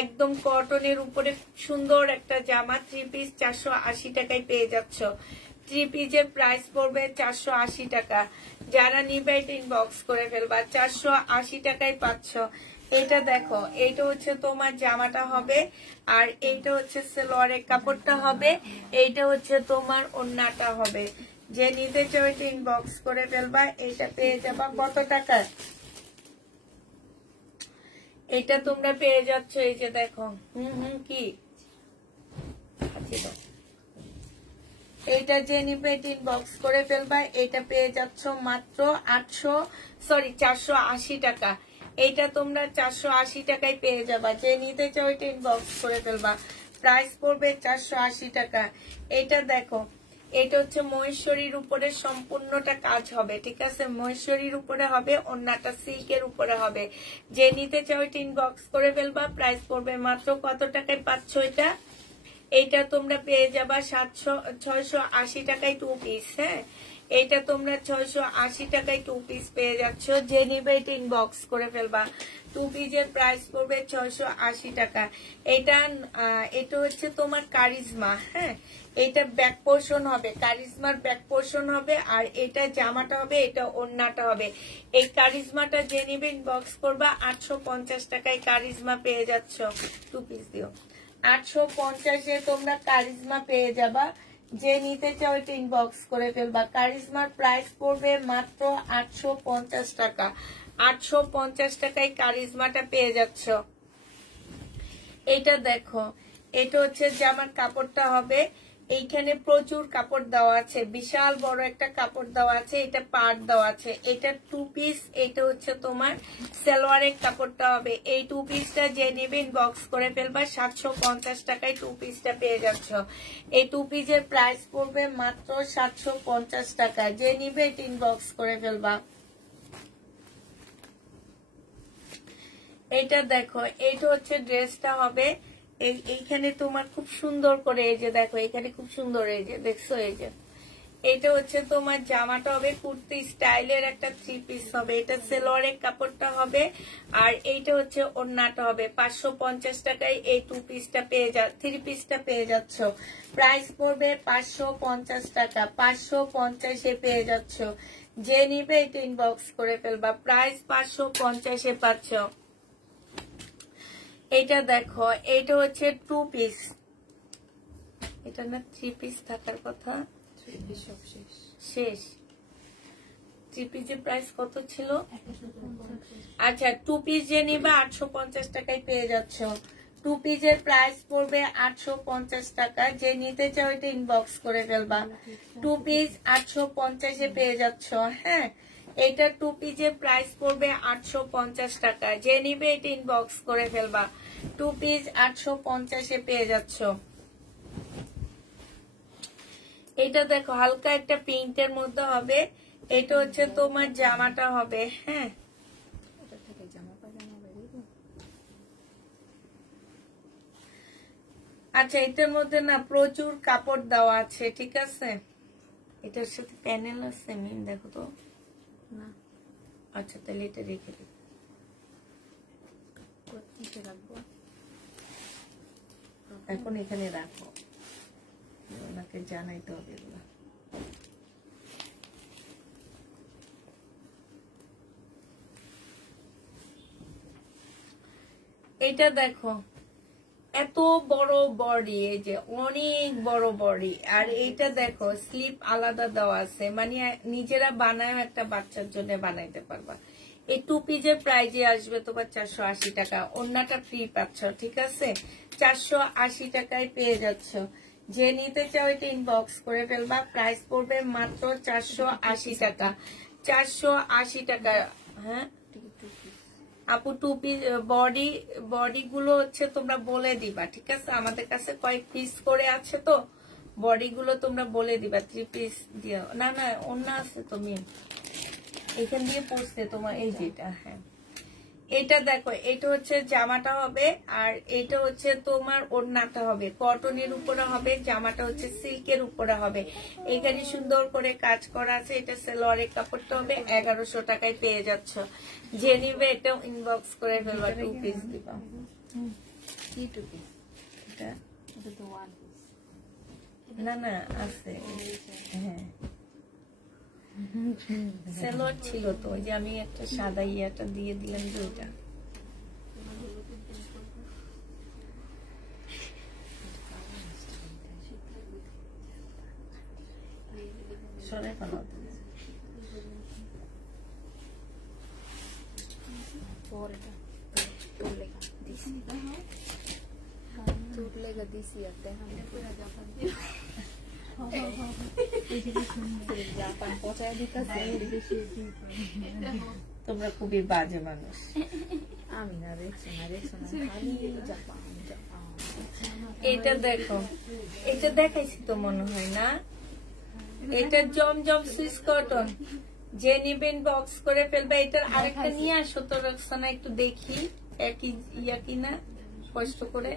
একদম কটনের উপরে সুন্দর একটা জামা 3 পিস 480 টাকায় পেয়ে যাচ্ছ। 3 পিসের প্রাইস পড়বে 480 টাকা। যারা নিবে এটা ইনবক্স করে ফেলবা। 480 টাকায় পাচ্ছ। এটা দেখো, এইটা হচ্ছে তোমার জামাটা হবে আর এইটা হচ্ছে সালোয়ারের কাপড়টা হবে। এইটা হচ্ছে তোমার ওড়নাটা হবে। যে নিতে চাও এটা ইনবক্স করে ফেলবা। এইটা পেয়ে যাবা কত টাকায়? এটা তোমরা পেয়ে যাচ্ছ, এই যে দেখো। কি এইটা যে নিবে ইনবক্স করে ফেলবা। এটা পেয়ে যাচ্ছ মাত্র 480 টাকা। এইটা তোমরা 480 টাকায় পেয়ে যাবা। যে নিতে চাও এটা ইনবক্স করে ফেলবা। প্রাইস পড়বে 480 টাকা। এটা দেখো, এটা হচ্ছে মহেশ্বরীর উপরে সম্পূর্ণটা কাজ হবে। ঠিক আছে, মহেশ্বরীর উপরে হবে, ওড়নাটা সিল্কের উপরে হবে। যে নিতে চাও এটা ইনবক্স করে ফেলবা। প্রাইস পড়বে মাত্র কত টাকায় পাচ্ছ এটা? এইটা তোমরা পেয়ে যাবা 680 টাকায় 2 পিস। হ্যাঁ, এইটা তোমরা 680 টাকায় 2 পিস পেয়ে যাচ্ছ। যে নিবে এটা ইনবক্স করে ফেলবা। 2 পিসের প্রাইস পড়বে 680 টাকা। এটা হচ্ছে তোমার কারিজমা। হ্যাঁ, এটা ব্যাক পোর্শন হবে, কারিজমার ব্যাক পোর্শন হবে আর এটা জামাটা হবে, এটা ওড়নাটা হবে। এই কারিজমাটা যে নিবে ইনবক্স করবা। 850 টাকায় কারিজমা পেয়ে যাচ্ছ। 2 পিস দিও। 850-এ তোমরা কারিজমা পেয়ে যাবা। যে নিতে চাও এটা ইনবক্স করে ফেলবা। কারিজমার প্রাইস পড়বে মাত্র 850 টাকা। 850 টাকায় কারিজমাটা পেয়ে যাচ্ছ। এটা দেখো, এটা হচ্ছে জামার কাপড়টা হবে। এইখানে প্রচুর কাপড় দেওয়া আছে, বিশাল বড় একটা কাপড় দেওয়া আছে, এটা পাট দেওয়া আছে, এটা 2 পিস। এটা হচ্ছে তোমার সালোয়ারের কাপড়টা হবে। এই 2 পিসটা যে নেবে ইনবক্স করে ফেলবা, 750 টাকায় 2 পিসটা পেয়ে যাচ্ছ। এই 2 পিসের প্রাইস পড়বে মাত্র 750 টাকা। যে নিবে এটা ইনবক্স করে ফেলবা। এটা দেখো, এইটা হচ্ছে ড্রেসটা হবে। এইখানে তোমার খুব সুন্দর করে, এই যে দেখো এখানে খুব সুন্দর, এই যে দেখছো, এই যে এটা হচ্ছে তোমার জামাটা হবে কুর্তি স্টাইলের একটা 3 পিস হবে। এটা সালোয়ারের কাপড়টা হবে, আর এইটা হচ্ছে ওড়নাটা হবে। 550 টাকায় এই 2 পিসটা পেয়ে 3 পিসটা পেয়ে যাচ্ছ। প্রাইস পড়বে 550 টাকা। 550 এ পেয়ে যাচ্ছ। যে নিবে এটা ইনবক্স করে ফেলবা। প্রাইস 550 এ পাচ্ছ। এটা দেখো, এটা হচ্ছে 2 পিস। এটা না 3 পিস থাকার কথা, শেষ। 3 পিসের প্রাইস কত ছিল? আচ্ছা, 2 পিস যে নিবে 850 টাকায় পেয়ে যাচ্ছ। 2 পিসের প্রাইস পড়বে 850 টাকা। যে নিতে চাও এটা ইনবক্স করে ফেলবা। 2 পিস 850 এ পেয়ে যাচ্ছ। হ্যাঁ, এটা 2 পিসের প্রাইস পড়বে 850 টাকা। যে নিবে এটা ইনবক্স করে ফেলবা। 2 পিস 850 এ পেয়ে যাচ্ছ। এটা দেখো, হালকা একটা পিঙ্কের মধ্যে হবে। এটা হচ্ছে তোমার জামাটা হবে। হ্যাঁ, আচ্ছা, এটার মধ্যে না প্রচুর কাপড় দেওয়া আছে, ঠিক আছে। এটার সাথে প্যানেল আছে, মিম দেখো তো না। আচ্ছা, তাহলে এটা রেখে দিই। এখন এখানে রাখো, ওনাকে জানাইতে হবে এগুলো। এটা দেখো, এত বড় বডি, এই যে অনেক বড় বডি। আর এইটা দেখো, স্লিপ আলাদা দেওয়া আছে, মানে নিজেরা বানায় একটা বাচ্চার জন্য বানাইতে পারবা। এই 2 পিসের প্রাইজে আসবে তোমার 480 টাকা। ওড়নাটা ফ্রি পাচ্ছ, ঠিক আছে। 480 টাকায় পেয়ে যাচ্ছ। যে নিতে চাও এটা ইনবক্স করে ফেলবা। প্রাইস পড়বে মাত্র 480 টাকা। 480 টাকা। হ্যাঁ আপু, 2 পিস বডি গুলো হচ্ছে তোমরা বলে দিবা, ঠিক আছে। আমাদের কাছে কয়েক পিস করে আছে, তো বডি গুলো তোমরা বলে দিবা। 3 পিস দিও না। না, অন্য আছে, তুমি এখান দিয়ে পড়ছে তোমার, এই যেটা। হ্যাঁ, এটা দেখো, এটা হচ্ছে জামাটা হবে, আর এটা হচ্ছে তোমার ওড়নাটা হবে। কটনের উপরে হবে, জামাটা হচ্ছে সিল্কের উপরে হবে। এখানে সুন্দর করে কাজ করা আছে। এটা সালোয়ারের কাপড়টা হবে। 1100 টাকায় পেয়ে যাচ্ছ। যে নিবে এটা ইনবক্স করে ফেলবা। 2 পিস দিবা। না না, আছে। হ্যাঁ, সালোয়ার ছিল তো, ওই যে আমি একটা সাদা ইয়াটা দিয়ে দিলাম, যে ওইটা। সরাই ফেলো। তোমরা খুবই বাজে মানুষ। এটা দেখো, এটা দেখাইছি তো মনে হয় না। এটা জমজম সুইস কটন। যে নিবেন বক্স করে ফেলবে। এটার আরেকটা নিয়ে আসো তো রক্সানা, একটু দেখি একই ইয়া কিনা, কষ্ট করে।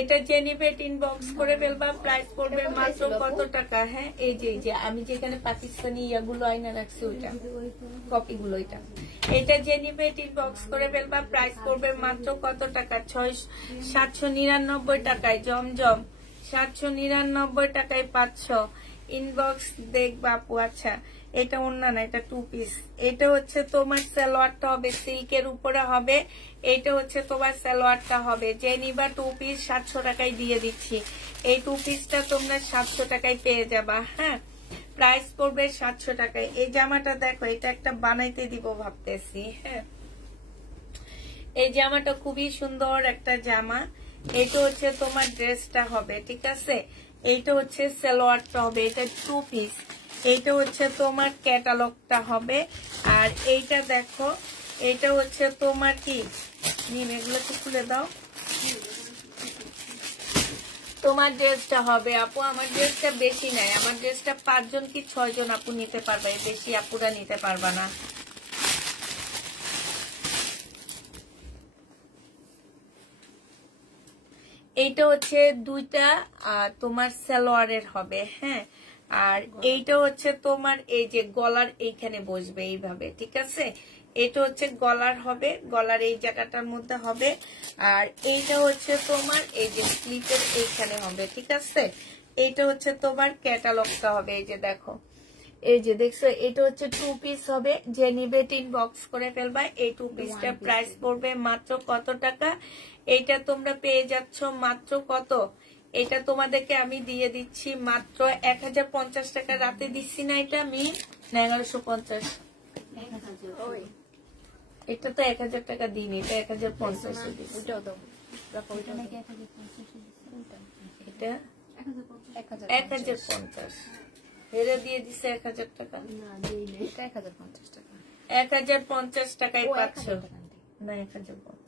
এটা যে নিবে ইনবক্স করে ফেলবা। প্রাইস পড়বে মাত্র কত টাকা? হ্যাঁ, এই যে আমি যেখানে পাকিস্তানি ইয়াগুলো আইনা রাখছি, ওইটা কপিগুলো। এটা যে নিবে ইনবক্স করে ফেলবা। প্রাইস পড়বে মাত্র কত টাকা? 799 টাকায়। জমজম 799 টাকায় পাচ্ছ। ইনবক্স দেখবা আপু। আচ্ছা, এটা অন্য না, এটা 2 পিস। এটা হচ্ছে তোমার সালোয়ারটা হবে, সিল্কের উপরে হবে। এইটা হচ্ছে তোমার সালোয়ারটা হবে। যে নিবা 2 পিস 700 টাকায় দিয়ে দিচ্ছি। এই 2 পিসটা তোমরা 700 টাকায় পেয়ে যাবা। হ্যাঁ, প্রাইস পড়বে 700 টাকায়। এই জামাটা দেখো, এটা একটা বানাইতে দিব ভাবতেছি। হ্যাঁ, এই জামাটা খুবই সুন্দর একটা জামা। এটা হচ্ছে তোমার ড্রেসটা হবে, ঠিক আছে। এইটা হচ্ছে সালোয়ারটা হবে, এটা 2 পিস। এইটা হচ্ছে তোমার ক্যাটালগটা হবে। আর এইটা দেখো, এটা হচ্ছে তোমার কি নিন, এগুলোকে খুলে দাও। তোমার ড্রেসটা হবে আপু, আমার ড্রেসটা বেশি নাই, আমার ড্রেসটা 5 জন কি 6 জন আপু নিতে পারবে, বেশি আপুরা নিতে পারবা না। এইটা হচ্ছে দুইটা তোমার সালোয়ারের হবে, হ্যাঁ। আর এইটা হচ্ছে তোমার এই যে গলার এইখানে বসবে এইভাবে, ঠিক আছে। এটা হচ্ছে গলার হবে, গলার এই জায়গাটার মধ্যে হবে। আর এইটা হচ্ছে তোমার এই যে স্লিপের এইখানে হবে, ঠিক আছে। এইটা হচ্ছে তোমার ক্যাটালগটা হবে, এই যে দেখো, এই যে দেখছো, এটা হচ্ছে 2 পিস হবে। যে নিবে 3 বক্স করে ফেলবা। এই 2 পিসটার প্রাইস পড়বে মাত্র কত টাকা? এইটা তোমরা পেয়ে যাচ্ছ মাত্র কত? এটা তোমাদেরকে আমি দিয়ে দিচ্ছি মাত্র 1050 টাকা। রাতে দিচ্ছি না এটা আমি, না 1150? এটা তো 1000 টাকা দিইনি, এটা 1050 দিচ্ছি। এটা 1050 হেরে দিয়ে দিছে 1000 টাকা। 1050 টাকায় পাচ্ছ না? 1050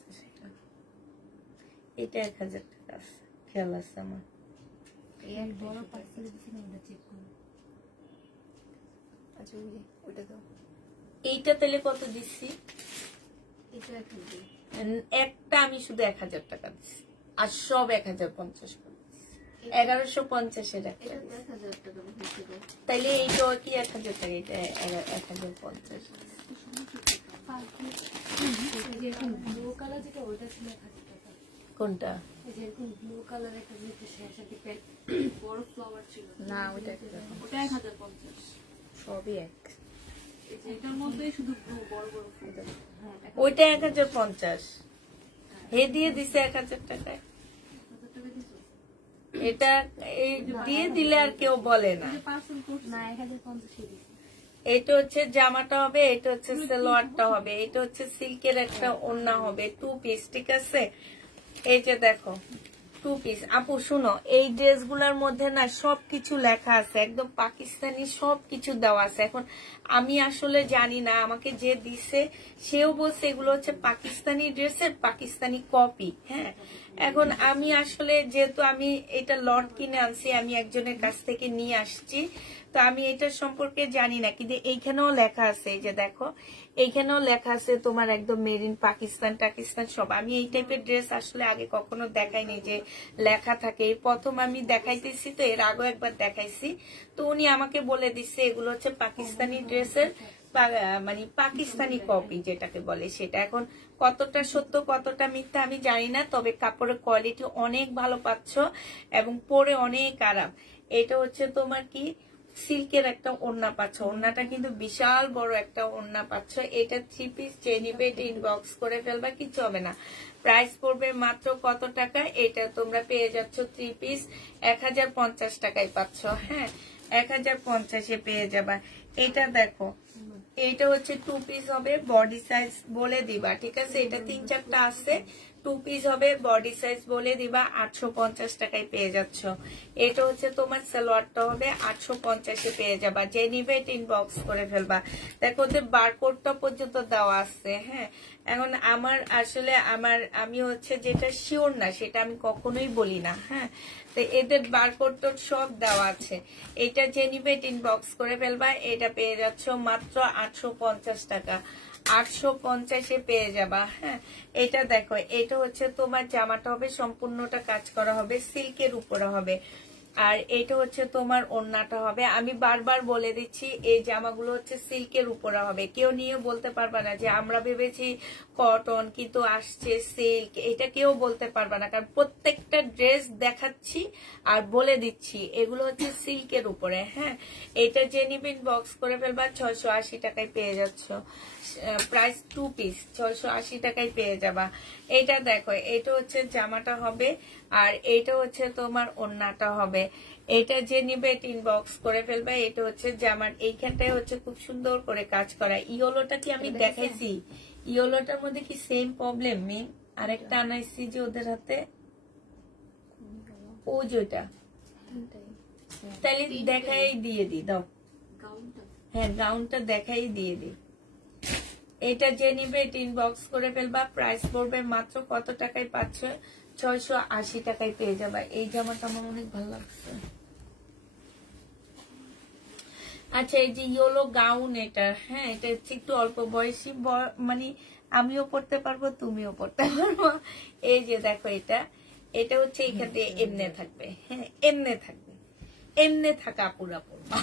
এটা 1000 টাকা আছে, খেয়াল আছে আমার। এইটা তাহলে কত দিচ্ছি? একটা আমি শুধু 1000 টাকা দিচ্ছি, আর সব 1050 করে 1150-এর একটা। তাইলে এইটা কি 1000 টাকা? এটা 1050। কোনটা? না ওইটা সবই এক। ওইটা 1050 হে দিয়ে দিছে 1000 টাকায়। এটা এই দিয়ে দিলে আর কেউ বলে না। এটা হচ্ছে জামাটা হবে, এটা হচ্ছে সালোয়ারটা হবে, এটা হচ্ছে সিল্কের একটা ওড়না হবে, 2 পিস, ঠিক আছে। এই যে দেখো 2 পিস। আপু শুনো, এই ড্রেসগুলোর মধ্যে না সবকিছু লেখা আছে, একদম পাকিস্তানি সবকিছু দেওয়া আছে। এখন আমি আসলে জানি না, আমাকে যে দিছে সেও বলছে এগুলো হচ্ছে পাকিস্তানি ড্রেসের পাকিস্তানি কপি, হ্যাঁ। এখন আমি আসলে যেহেতু আমি এটা লট কিনে আনছি, আমি একজনের কাছ থেকে নিয়ে আসছি, তো আমি এটা সম্পর্কে জানি না। কিন্তু এইখানেও লেখা আছে, এই যে দেখো, এইখানেও লেখা আছে তোমার একদম মেড ইন পাকিস্তান টাকিস্তান সব। আমি এই টাইপের ড্রেস আসলে আগে কখনো দেখাইনি যে লেখা থাকে, এই প্রথম আমি দেখাইতেছি। তো এর আগেও একবার দেখাইছি, তো উনি আমাকে বলে দিচ্ছে এগুলো হচ্ছে পাকিস্তানি ড্রেসের মানে পাকিস্তানি কপি যেটাকে বলে সেটা। এখন কতটা সত্য কতটা মিথ্যা আমি জানি না, তবে কাপড়ের কোয়ালিটি অনেক ভালো পাচ্ছ এবং পরে অনেক আরাম। এটা হচ্ছে তোমার কি সিল্কের একটা ওড়না পাচ্ছ, ওড়নাটা কিন্তু বিশাল বড় একটা ওড়না পাচ্ছ। এটা 3 পিস, যে নিবে এটা ইনবক্স করে ফেলবা, কিছু হবে না। প্রাইস পড়বে মাত্র কত টাকা? এটা তোমরা পেয়ে যাচ্ছ 3 পিস 1050 টাকায় পাচ্ছ, হ্যাঁ 1050-এ পেয়ে যাবা। এটা দেখো, এইটা হচ্ছে 2 পিস হবে, বডি সাইজ বলে দিবা, ঠিক আছে। এটা 3-4টা আছে, 2 পিস হবে, বডি সাইজ বলে দিবা, 850 টাকায় পেয়ে যাচ্ছ। এটা হচ্ছে তোমার সালোয়ারটা হবে, 850-এ পেয়ে যাবা। যে নিবে এটা ইনবক্স করে ফেলবা। দেখো ওদের বারকোডটা পর্যন্ত দেওয়া আছে, হ্যাঁ। এখন আমার আসলে আমি হচ্ছে যেটা শিওর না সেটা আমি কখনোই বলি না, হ্যাঁ। তো এদের বারকোড তো সব দেওয়া আছে। এটা যে নিবে এটা ইনবক্স করে ফেলবা। এটা পেয়ে যাচ্ছ মাত্র 850 টাকা, 850-এ পেয়ে যাবা, হ্যাঁ। এটা দেখো, এটা হচ্ছে তোমার জামাটা হবে, সম্পূর্ণটা কাজ করা হবে, সিল্কের উপরে হবে। আর এটা হচ্ছে তোমার ওড়নাটা হবে। আমি বারবার বলে দিচ্ছি এই জামাগুলো হচ্ছে সিল্কের উপরে হবে। কেউ নিয়ে বলতে পারবে না যে আমরা ভেবেছি কটন কিন্তু আসছে সিল্ক, এটা কেউ বলতে পারবে না, কারণ প্রত্যেকটা ড্রেস দেখাচ্ছি আর বলে দিচ্ছি এগুলো হচ্ছে সিল্কের উপরে, হ্যাঁ। এটা যে নিবেন বক্স করে ফেলবা, 680 টাকায় পেয়ে যাচ্ছ। প্রাইস 2 পিস 680 টাকায় পেয়ে যাবা। এটা দেখো, এটা হচ্ছে জামাটা হবে, আর এটা হচ্ছে তোমার ওড়নাটা হবে। এটা যে নিবে এটা ইনবক্স করে ফেলবে। এটা হচ্ছে জামার এইখানটায় হচ্ছে খুব সুন্দর করে কাজ করা। ইয়েলোটা কি আমি দেখাইছি? ইয়েলোটার মধ্যে কি সেম প্রবলেম? মিন আরেকটা আনাইছি যে ওদের হাতে, ও যেটা তাহলে দেখাই দিয়ে দি দাও। হ্যাঁ গাউনটা দেখাই দিয়ে দি। এটা যে নিবে এটা ইনবক্স করে ফেলবা। প্রাইস পড়বে মাত্র কত টাকায় পাচ্ছ? 680 টাকায় পেয়ে যাবা। এই জামাটা আমার অনেক ভালো লাগছে। আচ্ছা এই যে ইয়েলো গাউন এটা, হ্যাঁ এটা হচ্ছে একটু অল্প বয়সী, মানে আমিও পড়তে পারবো তুমিও পড়তে পারবো। এই যে দেখো এটা, এটা হচ্ছে এখান দিয়ে এমনে থাকবে, হ্যাঁ এমনে থাকবে, এমনে থাকা পুরা পড়বা।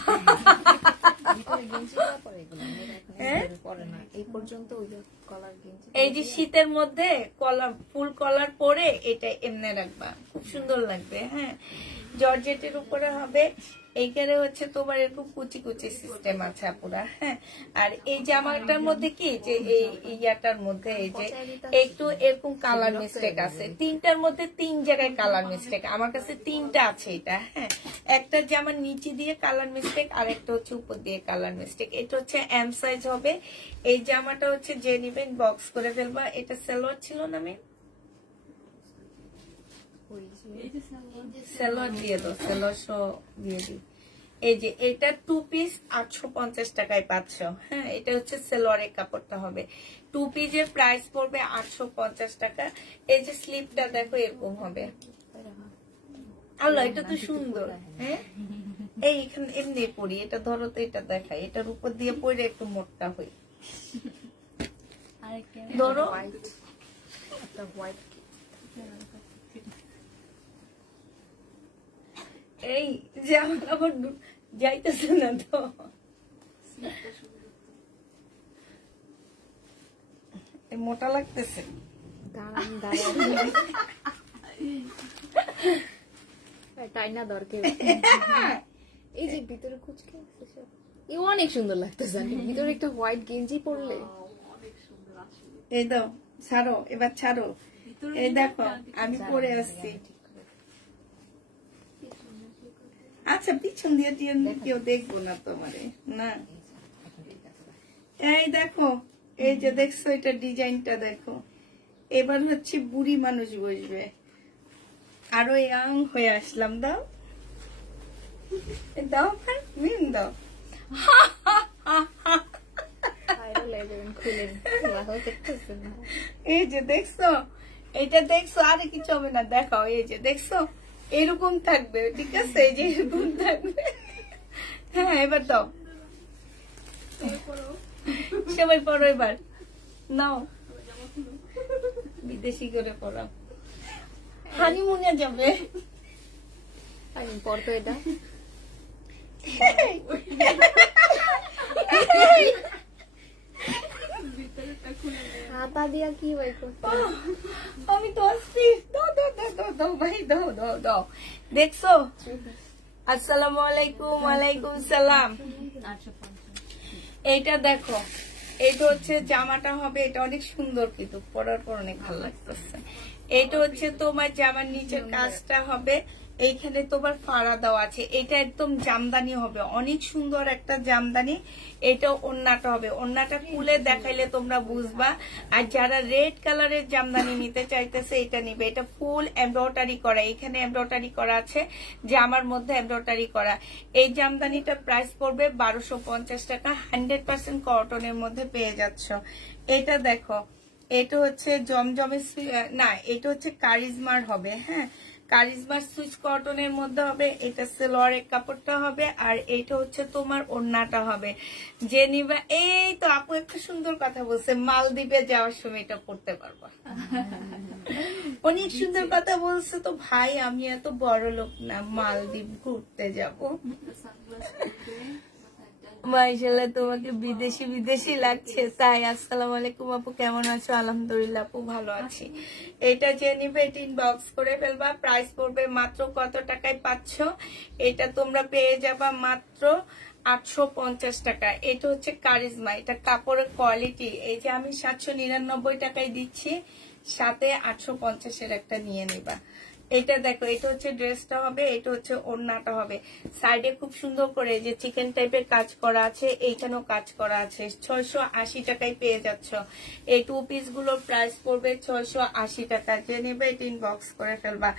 এই যে শীতের মধ্যে কলার ফুল কলার পরে এটা এমনে রাখবা, খুব সুন্দর লাগবে। হ্যাঁ জর্জেটের উপরে হবে। এইখানে হচ্ছে তোমার এরকম কুচি কুচি সিস্টেম আছে পুরা। হ্যাঁ আর এই জামাটার মধ্যে কি যে এই ইয়াটার মধ্যে এই যে একটু এরকম কালার মিস্টেক আছে, তিনটার মধ্যে 3 জায়গায় কালার মিস্টেক। আমার কাছে 3টা আছে এটা। হ্যাঁ একটা জামার নিচে দিয়ে কালার মিস্টেক, আর একটা হচ্ছে উপর দিয়ে কালার মিস্টেক। এটা হচ্ছে এম সাইজ হবে। এই জামাটা হচ্ছে যে নিবেন বক্স করে ফেলবা। এটা সালোয়ার ছিল না, আমি সালোয়ার দিয়ে দাও, সালোয়ার সহ দিয়ে দিই। এই যে এটা 2 পিস 850 টাকায় পাচ্ছ। হ্যাঁ এটা হচ্ছে সালোয়ারের কাপড়টা হবে। 2 পিসের প্রাইস পড়বে 850 টাকা। এই যে স্লিপটা দেখো এরকম হবে। আল্লাহ এটা তো সুন্দর। হ্যাঁ এইখানে এমনি পরি, এটা ধরো তো, এটা দেখাই, এটার উপর দিয়ে পরে একটু মোটা হই। ধরো এই যে আমার যাইতেছে না তো, মোটা লাগতেছে। তাই না দরকার। এই যে ভিতরে কুচকে অনেক সুন্দর লাগতেছে। ভিতরে একটা হোয়াইট গেঞ্জি পরলে এই দাও, ছাড়ো এবার ছাড়ো। এই দেখো আমি পরে আসছি। আচ্ছা পিছন দিয়ে দিয়ে কেউ দেখবো না তোমারে না। এই দেখো এই যে দেখছো এটা ডিজাইনটা দেখো। এবার হচ্ছে বুড়ি মানুষ বসবে, আরো ইয়াং হয়ে আসলাম। দাও দাও মিন দাও। এই যে দেখছো, এটা দেখছো, আরে কিছু হবে না, দেখাও। এই যে দেখছো এরকম থাকবে, ঠিক আছে? এই যে এরকম থাকবে। হ্যাঁ এবার দাও, সবাই পড়ো এবার, নাও বিদেশি করে পড়াও, হানিমুনে যাবে। পড়তো এটা হাতা দিয়া কি ভাই করতে, আমি তো আসছি। দাও দাও দাও দাও দাও ভাই, দাও দাও দাও। দেখছো? আসসালামু আলাইকুম। ওয়ালাইকুম সালাম। এইটা দেখো, এটা হচ্ছে জামাটা হবে, এটা অনেক সুন্দর, কিন্তু পরার পর অনেক ভালো লাগতেছে। এটা হচ্ছে তোমার জামার নিচের কাজটা হবে, এইখানে তোমার ফাড়া দেওয়া আছে। এটা একদম জামদানি হবে, অনেক সুন্দর একটা জামদানি। এটা ওন্নাটা হবে, ওন্নাটা খুলে দেখাইলে তোমরা বুঝবা। আর যারা রেড কালারের জামদানি নিতে চাইতেছে এটা নিবে। এটা ফুল এমব্রয়ডারি করা, এখানে এমব্রয়ডারি করা আছে, জামার মধ্যে এমব্রয়ডারি করা। এই জামদানিটা প্রাইস পড়বে 1250 টাকা। 100% কটনের মধ্যে পেয়ে যাচ্ছ। এটা দেখো, এটা হচ্ছে জমজমের না, এটা হচ্ছে কারিজমার হবে। হ্যাঁ কারিজমার সুইচ কটনের মধ্যে হবে। এটা সালোয়ারের কাপড়টা হবে, আর এটা হচ্ছে তোমার ওড়নাটা হবে। যে নিবা, এই তো আপু একটা সুন্দর কথা বলছে, মালদ্বীপে যাওয়ার সময় এটা পড়তে পারবা। অনেক সুন্দর কথা বলছে তো ভাই, আমি এত বড় লোক না, মালদ্বীপ ঘুরতে যাব। মাশাআল্লাহ তোমাকে বিদেশি বিদেশি লাগছে তাই। আসসালামু আলাইকুম আপু, কেমন আছো? আলহামদুলিল্লাহ আপু ভালো আছি। এটা যে নিবে এটা ইনবক্স করে ফেলবা। প্রাইস পড়বে মাত্র কত টাকায় পাচ্ছ? এটা তোমরা পেয়ে যাবা মাত্র 850 টাকা। এটা হচ্ছে কারিজমা, এটা কাপড়ের কোয়ালিটি। এই যে আমি 799 টাকায় দিচ্ছি, সাথে 850-এর একটা নিয়ে নিবা। এটা দেখো, এটা হচ্ছে ড্রেসটা হবে, এটা হচ্ছে ওড়নাটা হবে। সাইডে খুব সুন্দর করে যে চিকেন টাইপের কাজ করা আছে, এইখানেও কাজ করা আছে। 680 টাকায় পেয়ে যাচ্ছ। এই 2 পিস গুলোর প্রাইস পড়বে 680 টাকা। যে নেবে এটা ইনবক্স করে ফেলবা।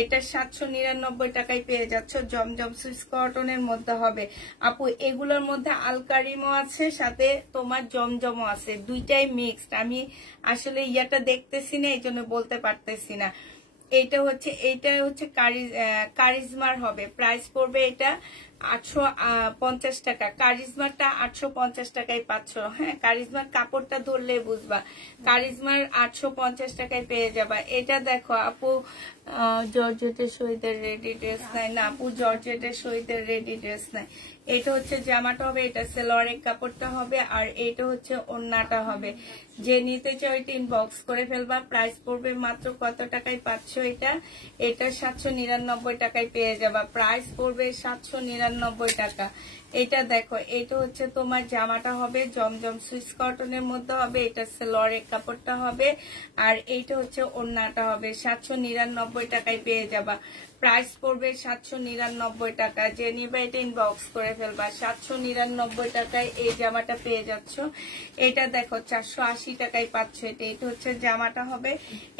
এটা 799 টাকায় পেয়ে যাচ্ছ। জমজম সুইস কটনের মধ্যে হবে। আপু এগুলোর মধ্যে আলকারিমও আছে, সাথে তোমার জমজমও আছে, দুইটাই মিক্সড। আমি আসলে ইয়াটা দেখতেছি না, এই জন্য বলতে পারতেছি না। এইটা হচ্ছে কারিজমার হবে। প্রাইস পড়বে এটা 850 টাকা। কারিজমারটা 850 টাকায় পাচ্ছ। হ্যাঁ, কারিজমার কাপড়টা ধরলে বুঝবা। কারিজমার 850 টাকায় পেয়ে যাবা। এটা দেখো আপু, জর্জেটের শহীদের রেডি ড্রেস নাই না আপু, জর্জেটের শহীদের রেডি ড্রেস নাই। এটা হচ্ছে জামাটা হবে, এটা সেলোয়ারের কাপড়টা হবে, আর এটা হচ্ছে ওড়নাটা হবে। যে নিতে চাও এটা ইনবক্স করে ফেলবা। প্রাইস পড়বে মাত্র কত টাকায় পাচ্ছ এটা? এটা 799 টাকায় পেয়ে যাবা। প্রাইস পড়বে 799 টাকা। এটা দেখো, এটা হচ্ছে তোমার জামাটা হবে, জমজম সুইস কটনের মধ্যে হবে। এটা সেলোয়ারের কাপড়টা হবে, আর এইটা হচ্ছে ওড়নাটা হবে। 799 টাকায় পেয়ে যাবা। প্রাইস পড়বে 799 টাকা। যে নিবে এটা ইনবক্স করে ফেলবা। 799 টাকায় এই জামাটা পেয়ে যাচ্ছ। এটা দেখো 480 টাকায় পাচ্ছ। এটা হচ্ছে জামাটা হবে,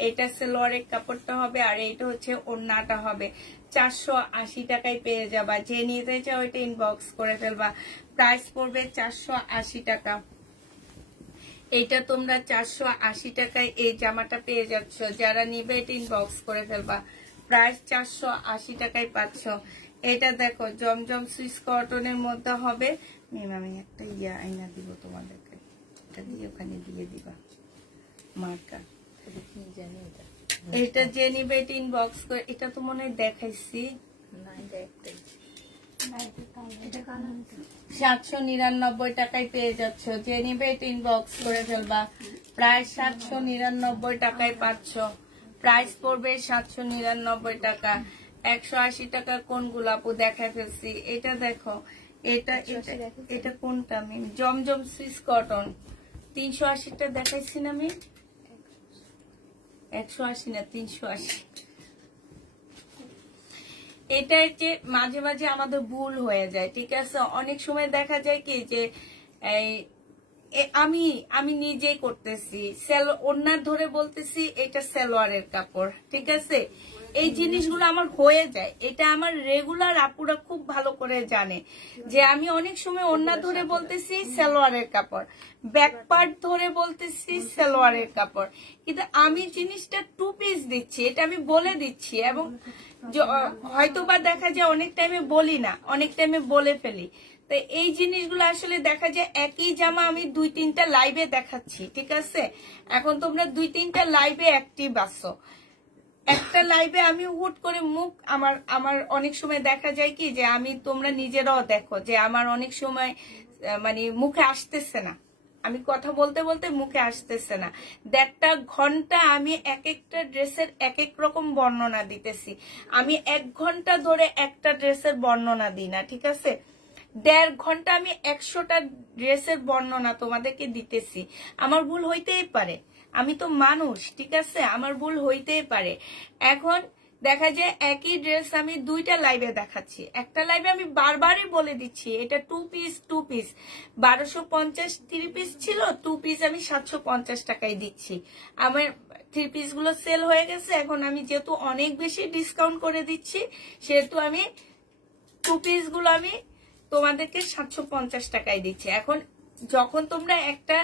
এটা সেলোয়ারের কাপড়টা হবে, আর এইটা হচ্ছে ওড়নাটা হবে। 480 টাকায় পেয়ে যাবা। যে নিতে চাও এটা ইনবক্স করে ফেলবা। প্রাইস পড়বে 480 টাকা। এইটা তোমরা 480 টাকায় এই জামাটা পেয়ে যাচ্ছ। যারা নিবে এটা ইনবক্স করে ফেলবা। প্রাইস 480 টাকায় পাচ্ছ। এটা দেখো জমজম সুইস কটনের মধ্যে হবে। আমি একটা আইনা দিব তোমাদেরকে, এটা দিয়ে ওখানে দিয়ে দিবা মার্কা। এটা যে নিবে এটা ইনবক্স করে। এটা তো মনে হয় দেখাইছি, 799 টাকায় পেয়ে যাচ্ছ। যে নিবে এটা ইনবক্স করে ফেলবা। প্রাইস 799 টাকায় পাচ্ছ। প্রাইস পড়বে 799 টাকা। 180 টাকা কোনগুলো আপু দেখাই ফেলছি। এটা দেখো, এটা কোনটা? আমি জমজম সুইস কটন 380টা দেখাইছি না আমি? 180 না 380। এটা যে মাঝে মাঝে আমাদের ভুল হয়ে যায়, ঠিক আছে? অনেক সময় দেখা যায় কি যে আমি নিজেই করতেছি, ওড়নার ধরে বলতেছি এটা সালোয়ারের কাপড়, ঠিক আছে? এই জিনিসগুলো আমার হয়ে যায়। এটা আমার রেগুলার আপুরা খুব ভালো করে জানে যে আমি অনেক সময় ওড়না ধরে বলতেছি সালোয়ারের কাপড়, ব্যাক পার্ট ধরে বলতেছি সালোয়ারের কাপড়, কিন্তু আমি জিনিসটা 2 পিস দিচ্ছি, এটা আমি বলে দিচ্ছি। এবং হয়তোবা দেখা যায় অনেক টাইমে বলি না, অনেক টাইমে বলে ফেলি। তো এই জিনিসগুলো আসলে দেখা যায় একই জামা আমি 2-3টা লাইভে দেখাচ্ছি, ঠিক আছে? এখন তোমরা 2-3টা লাইভে অ্যাক্টিভ আসো। একটা লাইভে আমি হুট করে মুখ আমার অনেক সময় দেখা যায় কি যে আমি, তোমরা নিজেরাও দেখো যে আমার অনেক সময় মানে মুখে আসতেছে না, আমি কথা বলতে বলতে মুখে আসতেছে না। 1.5 ঘন্টা আমি এক একটা ড্রেসের এক এক রকম বর্ণনা দিতেছি। আমি 1 ঘন্টা ধরে একটা ড্রেসের বর্ণনা দিই না, ঠিক আছে? 1.5 ঘন্টা আমি 100টা ড্রেসের বর্ণনা তোমাদেরকে দিতেছি। আমার ভুল হইতেই পারে, আমি তো মানুষ, ঠিক আছে? আমার ভুল হইতেই পারে। এখন দেখা যায় একই ড্রেস আমি 2টা লাইভে দেখাচ্ছি। একটা লাইভে আমি বারবারই বলে দিচ্ছি এটা 2 পিস 1250 3 পিস ছিল, 2 পিস আমি 750 টাকায় দিচ্ছি। আমার 3 পিস গুলো সেল হয়ে গেছে। এখন আমি যেহেতু অনেক বেশি ডিসকাউন্ট করে দিচ্ছি, সেহেতু আমি 2 পিস গুলো আমি তোমাদেরকে 750 টাকায় দিচ্ছি। এখন যখন তোমরা একটা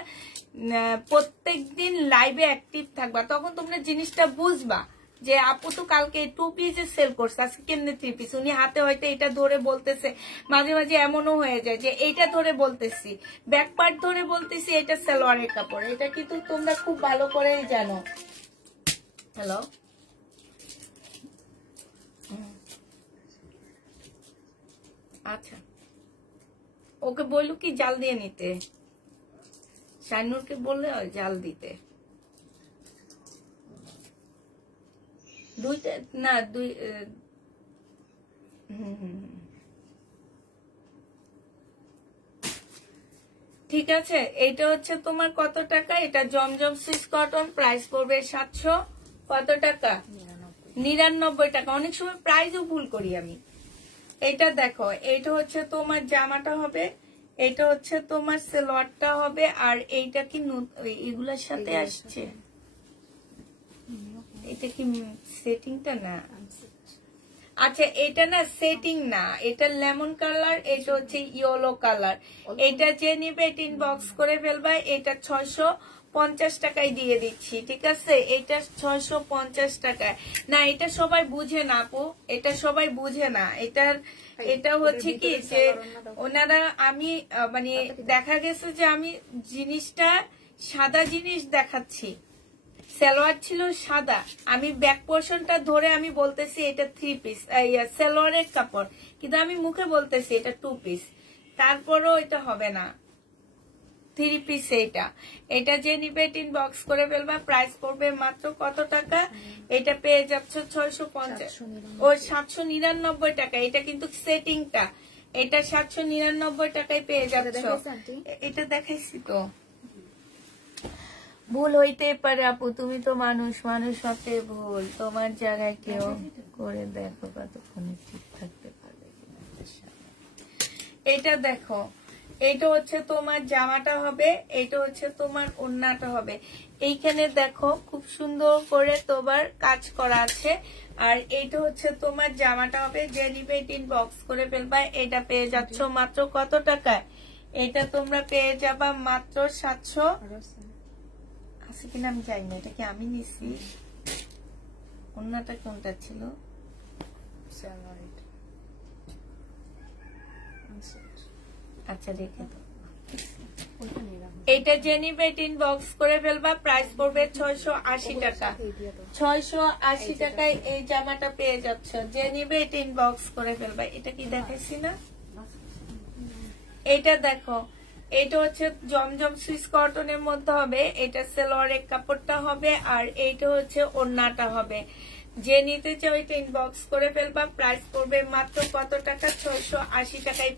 প্রত্যেকদিন লাইভে অ্যাক্টিভ থাকবা, তখন তোমরা জিনিসটা বুঝবা যে আপু তো কালকে 2 পিসে সেল করছে, আজকে কেমনে 3 পিস। উনি হাতে হয়তো এটা ধরে বলতেছে, মাঝে মাঝে এমনও হয়ে যায় যে এইটা ধরে বলতেছি, ব্যাক পার্ট ধরে বলতেছি এটা সালোয়ারের কাপড়। এটা কিন্তু তোমরা খুব ভালো করেই জানো। হ্যালো, আচ্ছা, ওকে বললো কি জাল দিয়ে নিতে, শাইনুরকে বললে জাল দিতে। 2টা না 2 ঠিক আছে। এটা হচ্ছে তোমার কত টাকা? এটা জমজম সুইস কটন, প্রাইস পড়বে 700 কত টাকা? 99 টাকা। অনেক সময় প্রাইসও ভুল করি আমি। এটা দেখো, এটা হচ্ছে তোমার জামাটা হবে, এটা হচ্ছে তোমার সালোয়ারটা হবে, আর এইটা কি এগুলোর সাথে আসছে? এটা কি সেটিংটা না? আচ্ছা, এটা না সেটিং না, এটা লেমন কালার, এটা হচ্ছে ইয়েলো কালার। এটা যে নিবে এটা ইনবক্স করে ফেলবা। এটা 650 টাকায় দিয়ে দিচ্ছি, ঠিক আছে? এটা 650 টাকায়। না, এটা সবাই বুঝে না আপু, এটা সবাই বুঝে না। এটা হচ্ছে কি যে ওনারা, আমি মানে দেখা গেছে যে আমি জিনিসটা সাদা জিনিস দেখাচ্ছি, সালোয়ার ছিল সাদা, আমি ব্যাক পোর্শনটা ধরে আমি বলতেছি এটা 3 পিস সালোয়ারের কাপড়, কিন্তু আমি মুখে বলতেছি এটা 2 পিস, তারপরও এটা হবে না 3 পিস। এটা যে নিবে ইনবক্স করে ফেলবা। প্রাইস পড়বে মাত্র কত টাকা? এটা পেয়ে যাচ্ছে 650 ও 799 টাকা। এটা কিন্তু সেটিংটা, এটা 799 টাকায় পেয়ে যাচ্ছে। এটা দেখাইছি তো। ভুল হইতে পারে আপু, তুমি তো মানুষ, মানুষ হতে ভুল। তোমার জায়গায় কেউ করে দেখো কতক্ষণে ঠিক থাকতে পারবে। এটা দেখো, এটা হচ্ছে তোমার জামাটা হবে, এটা হচ্ছে তোমার ওড়নাটা হবে। এইখানে দেখো খুব সুন্দর করে তোমার কাজ করা আছে, আর এইটা হচ্ছে তোমার জামাটা হবে। যে নিবে ইনবক্স করে ফেলবা। এটা পেয়ে যাচ্ছ মাত্র কত টাকায়? এটা তোমরা পেয়ে যাবা মাত্র 700 আছে কিনা আমি জানি না। এটা কি আমি নিছি? ওড়নাটা কোনটা ছিল? আচ্ছা দেখে তো, এটা যে নিবে ইনবক্স করে ফেলবা। প্রাইস পড়বে 680 টাকা। 680 টাকায় এই জামাটা পেয়ে যাচ্ছ। যে নিবে এটা ইনবক্স করে ফেলবা। এটা কি দেখাইছি না? এটা দেখো, এটা হচ্ছে জমজম সুইস কটনের মধ্যে হবে। এটা সালোয়ারের কাপড়টা হবে, আর এইটা হচ্ছে ওড়নাটা হবে। যে নিতে চাও এটা ইনবক্স করে ফেলবা। প্রাইস পড়বে মাত্র কত টাকা? 680 টাকায়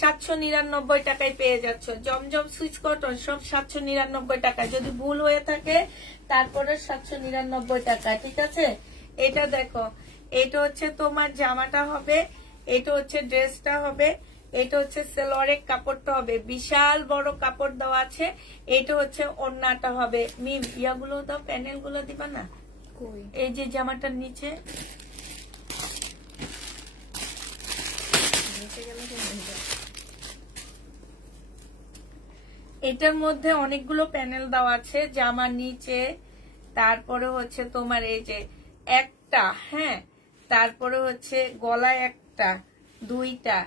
799 টাকায় পেয়ে যাচ্ছ। জমজম সুইচ কটন সব 799 টাকা। যদি ভুল হয়ে থাকে তারপরে 799 টাকা, ঠিক আছে? এটা দেখো, এটা হচ্ছে তোমার জামাটা হবে, এটা হচ্ছে ড্রেসটা হবে, এটা হচ্ছে সালোয়ারের কাপড়টা হবে। বিশাল বড় কাপড় দেওয়া আছে। এটা হচ্ছে ওড়নাটা হবে। মিম ইয়াগুলো দাও, প্যানেল গুলো দিবা না? এই যে জামাটার নিচে এটার মধ্যে অনেকগুলো প্যানেল দেওয়া আছে জামার নিচে। তারপরে হচ্ছে তোমার এই যে একটা, হ্যাঁ, তারপরে হচ্ছে গলায় একটা, দুইটা,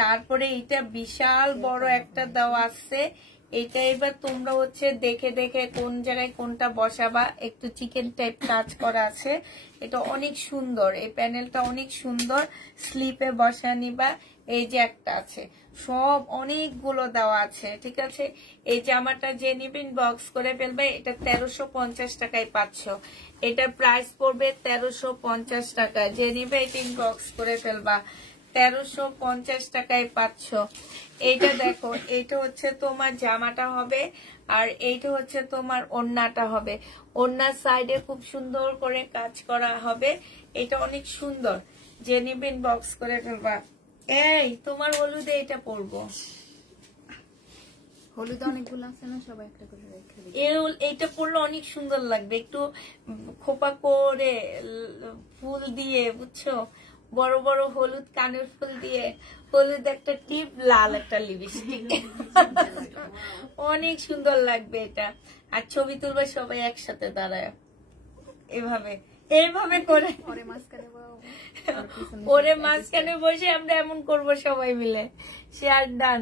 তারপরে এটা বিশাল বড় একটা দেওয়া আছে। এটা এবার তোমরা হচ্ছে দেখে দেখে কোন জায়গায় কোনটা বসাবা। একটু চিকেন টাইপ কাজ করা আছে। এটা অনেক সুন্দর, এই প্যানেলটা অনেক সুন্দর। স্লিপে বসা নিবা। এই যে একটা আছে, সব অনেকগুলো দেওয়া আছে, ঠিক আছে? এই জামাটা যে নিবে ইনবক্স করে ফেলবে। এটা 1350 টাকায় পাচ্ছ। এটার প্রাইস পড়বে 1350 টাকা। যে নিবে এটা ইনবক্স করে ফেলবা। 1350 টাকায় পাচ্ছ। এইটা দেখো, এইটা হচ্ছে তোমার জামাটা হবে, আর এইটা হচ্ছে তোমার ওড়নাটা হবে। ওড়নার সাইডে খুব সুন্দর করে কাজ করা হবে। এটা অনেক সুন্দর। যে নিবে ইনবক্স করে ফেলবা। এই তোমার হলুদে এটা পরবো। হলুদে অনেকগুলো আছে না, সবাই একটা করে রেখে দিই। এইটা পরলে অনেক সুন্দর লাগবে। একটু খোপা করে ফুল দিয়ে, বুঝছো, বড় বড় হলুদ কানের ফুল দিয়ে, হলুদ একটা টিপ, লাল একটা লিপস্টিক, অনেক সুন্দর লাগবে এটা। আর ছবি তুলবে সবাই একসাথে দাঁড়ায় এভাবে, এইভাবে করে ওরে মাঝখানে বসে আমরা এমন করব সবাই মিলে। Share done.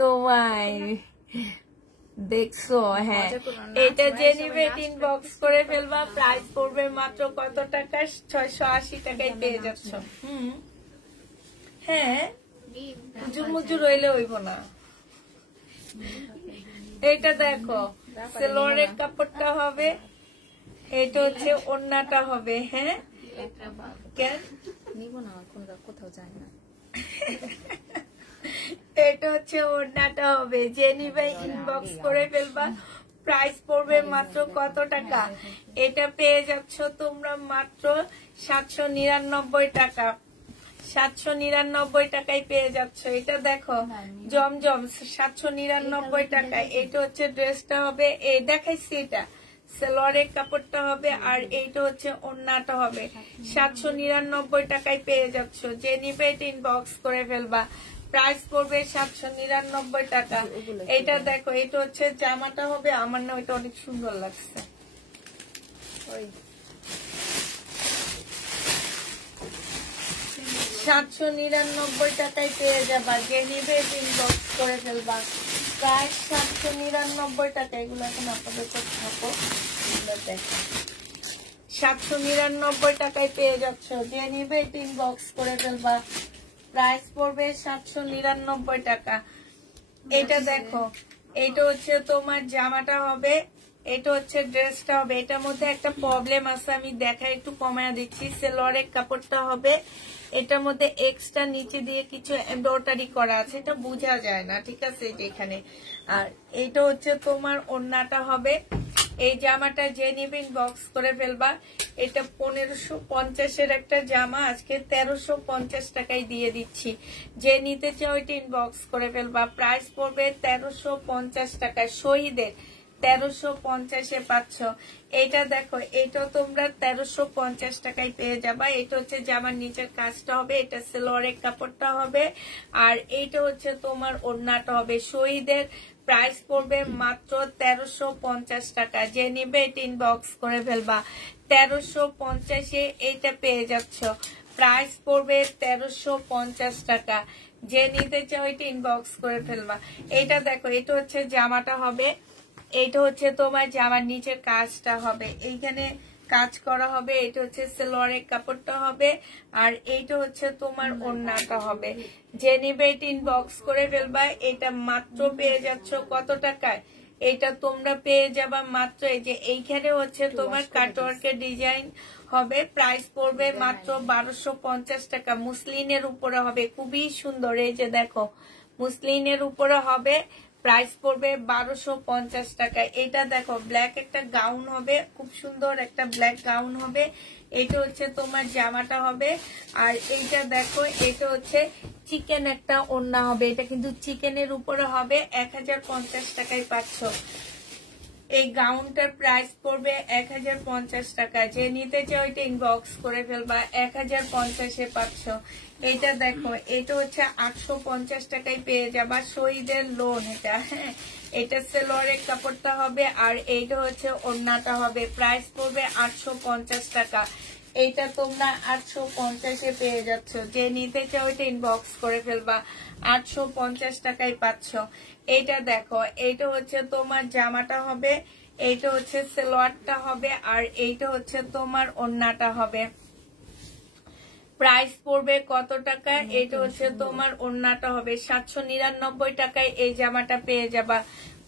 তোমায় দেখছো? হ্যাঁ, এটা যে নিবে ইনবক্স করে ফেলবা। প্রাইস পড়বে মাত্র কত টাকা? 680 টাকায় পেয়ে যাচ্ছ। হ্যাঁ, মুজুর মুজুর রইলে হইব না। এটা দেখো, সালোয়ারের কাপড়টা হবে, এটা হচ্ছে ওড়নাটা হবে। হ্যাঁ, কেন নিব না, কোথাও যায় না। এটা হচ্ছে ওড়নাটা হবে। যে নিবে ইনবক্স করে ফেলবা। প্রাইস পড়বে মাত্র কত টাকা? এটা পেয়ে যাচ্ছ তোমরা মাত্র 799 টাকা। 799 টাকায় পেয়ে যাচ্ছ। এটা দেখো জমজম 799 টাকায়। এটা হচ্ছে ড্রেসটা হবে, এই দেখাইছি, এটা সালোয়ারের কাপড়টা হবে আর এইটা হচ্ছে ওড়নাটা হবে। 799 টাকায় পেয়ে যাচ্ছ। যে নিবে এটা ইনবক্স করে ফেলবা। প্রাইস পড়বে 799 টাকা। এটা দেখো, এটা হচ্ছে জামাটা হবে। আমার না এটা অনেক সুন্দর লাগছে। 799 টাকায় পেয়ে যাবা। যে নিবে ইনবক্স করে ফেলবা। প্রাইস 799 টাকা। এগুলো এখন আপনাদের তো থাকো, 799 টাকায় পেয়ে যাচ্ছ। যে নিবে ইনবক্স করে ফেলবা। প্রাইস পড়বে 799 টাকা। এটা দেখো, এটা হচ্ছে তোমার জামাটা হবে, এটা হচ্ছে ড্রেসটা হবে। এটার মধ্যে একটা প্রবলেম আছে, আমি দেখা একটু কমায়া দিচ্ছি। সালোয়ারের কাপড়টা হবে, এটার মধ্যে এক্সট্রা নিচে দিয়ে কিছু এমব্রয়ডারি করা আছে, এটা বোঝা যায় না, ঠিক আছে, এটা এখানে। আর এইটা হচ্ছে তোমার ওড়নাটা হবে। এই জামাটা যে নিবে ইনবক্স করে ফেলবা। এটা 1550 একটা জামা, আজকে 1350 টাকায় দিয়ে দিচ্ছি। যে নিতে চাও এটা ইনবক্স করে ফেলবা। প্রাইস পড়বে 1350 টাকায়। শহীদের 1350-এ পাচ্ছ। এটা দেখো, এটা তোমরা 1350 টাকায় পেয়ে যাবা। এটা হচ্ছে জামার নিচের কাজটা হবে, এটা সালোয়ারের কাপড়টা হবে আর এইটা হচ্ছে তোমার ওড়নাটা হবে। শহীদের প্রাইস পড়বে মাত্র 1350 টাকা। যে নিবে এটা ইনবক্স করে ফেলবা। 1350-এ এইটা পেয়ে যাচ্ছ। প্রাইস পড়বে 1350 টাকা। যে নিতে চাও এটা ইনবক্স করে ফেলবা। এটা দেখো, এটা হচ্ছে জামাটা হবে, এইটা হচ্ছে তোমার জামার নিচের কাজটা হবে, এইখানে কাজ করা হবে। এটা হচ্ছে সালোয়ারের কাপড়টা হবে আর এইটা হচ্ছে তোমার ওড়নাটা হবে। যে নিবে এটা ইনবক্স করে ফেলবা। এটা মাত্র পেয়ে যাচ্ছ কত টাকায়? এটা তোমরা পেয়ে যাবা মাত্র, এই যে এইখানে হচ্ছে তোমার কাটওয়ার্কের ডিজাইন হবে। প্রাইস পড়বে মাত্র 1250 টাকা। মুসলিনের উপরে হবে, খুবই সুন্দর। এই যে দেখো, মুসলিনের উপরে হবে। প্রাইস পড়বে 1250 টাকা। এটা দেখো, ব্ল্যাক একটা গাউন হবে, খুব সুন্দর একটা ব্ল্যাক গাউন হবে। এটা হচ্ছে তোমার জামাটা হবে আর এইটা দেখো, এটা হচ্ছে চিকেন একটা ওড়না হবে। এটা কিন্তু চিকেনের উপরে হবে। 1050 টাকায় পাচ্ছ। এই গাউনটার প্রাইস পড়বে 1050 টাকা। যে নিতে চাও এটা ইনবক্স করে ফেলবা। 1050-এ পাচ্ছ। এটা দেখো, এটা হচ্ছে 850 টাকায় পেয়ে যাবা। শহীদের লোন এটা, হ্যাঁ, এটা সালোয়ারের কাপড়টা হবে আর এইটা হচ্ছে ওড়নাটা হবে। প্রাইস পড়বে 850 টাকা। এইটা তোমরা 850-এ পেয়ে যাচ্ছ। যে নিতে চাও এটা ইনবক্স করে ফেলবা। 850 টাকায় পাচ্ছ। এইটা দেখো, এইটা হচ্ছে তোমার জামাটা হবে, এইটা হচ্ছে সালোয়ারটা হবে আর এইটা হচ্ছে তোমার ওড়নাটা হবে। প্রাইস পড়বে কত টাকা? এটা হচ্ছে তোমার ওড়নাটা হবে। 799 টাকায় এই জামাটা পেয়ে যাবা।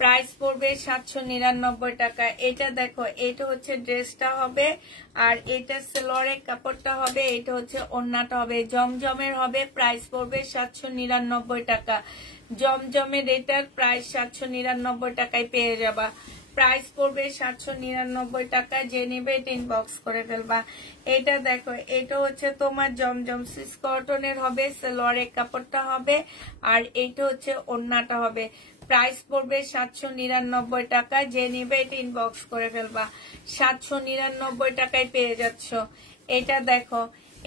প্রাইস পড়বে 799 টাকা। এটা দেখো, এটা হচ্ছে ড্রেসটা হবে আর এটা সালোয়ারের কাপড়টা হবে, এটা হচ্ছে ওড়নাটা হবে। জমজমের হবে। প্রাইস পড়বে 799 টাকা। জমজমের এটার প্রাইস 799 টাকায় পেয়ে যাবা। প্রাইস পড়বে 799 টাকা। যে নিবে এটা ইনবক্স করে ফেলবা। এটা দেখো, এটা হচ্ছে তোমার জমজম সুইস কটনের হবে, সালোয়ারের কাপড়টা হবে আর এইটা হচ্ছে ওড়নাটা হবে। প্রাইস পড়বে 799 টাকা। যে নিবে এটা ইনবক্স করে ফেলবা। 799 টাকায় পেয়ে যাচ্ছ। এটা দেখো,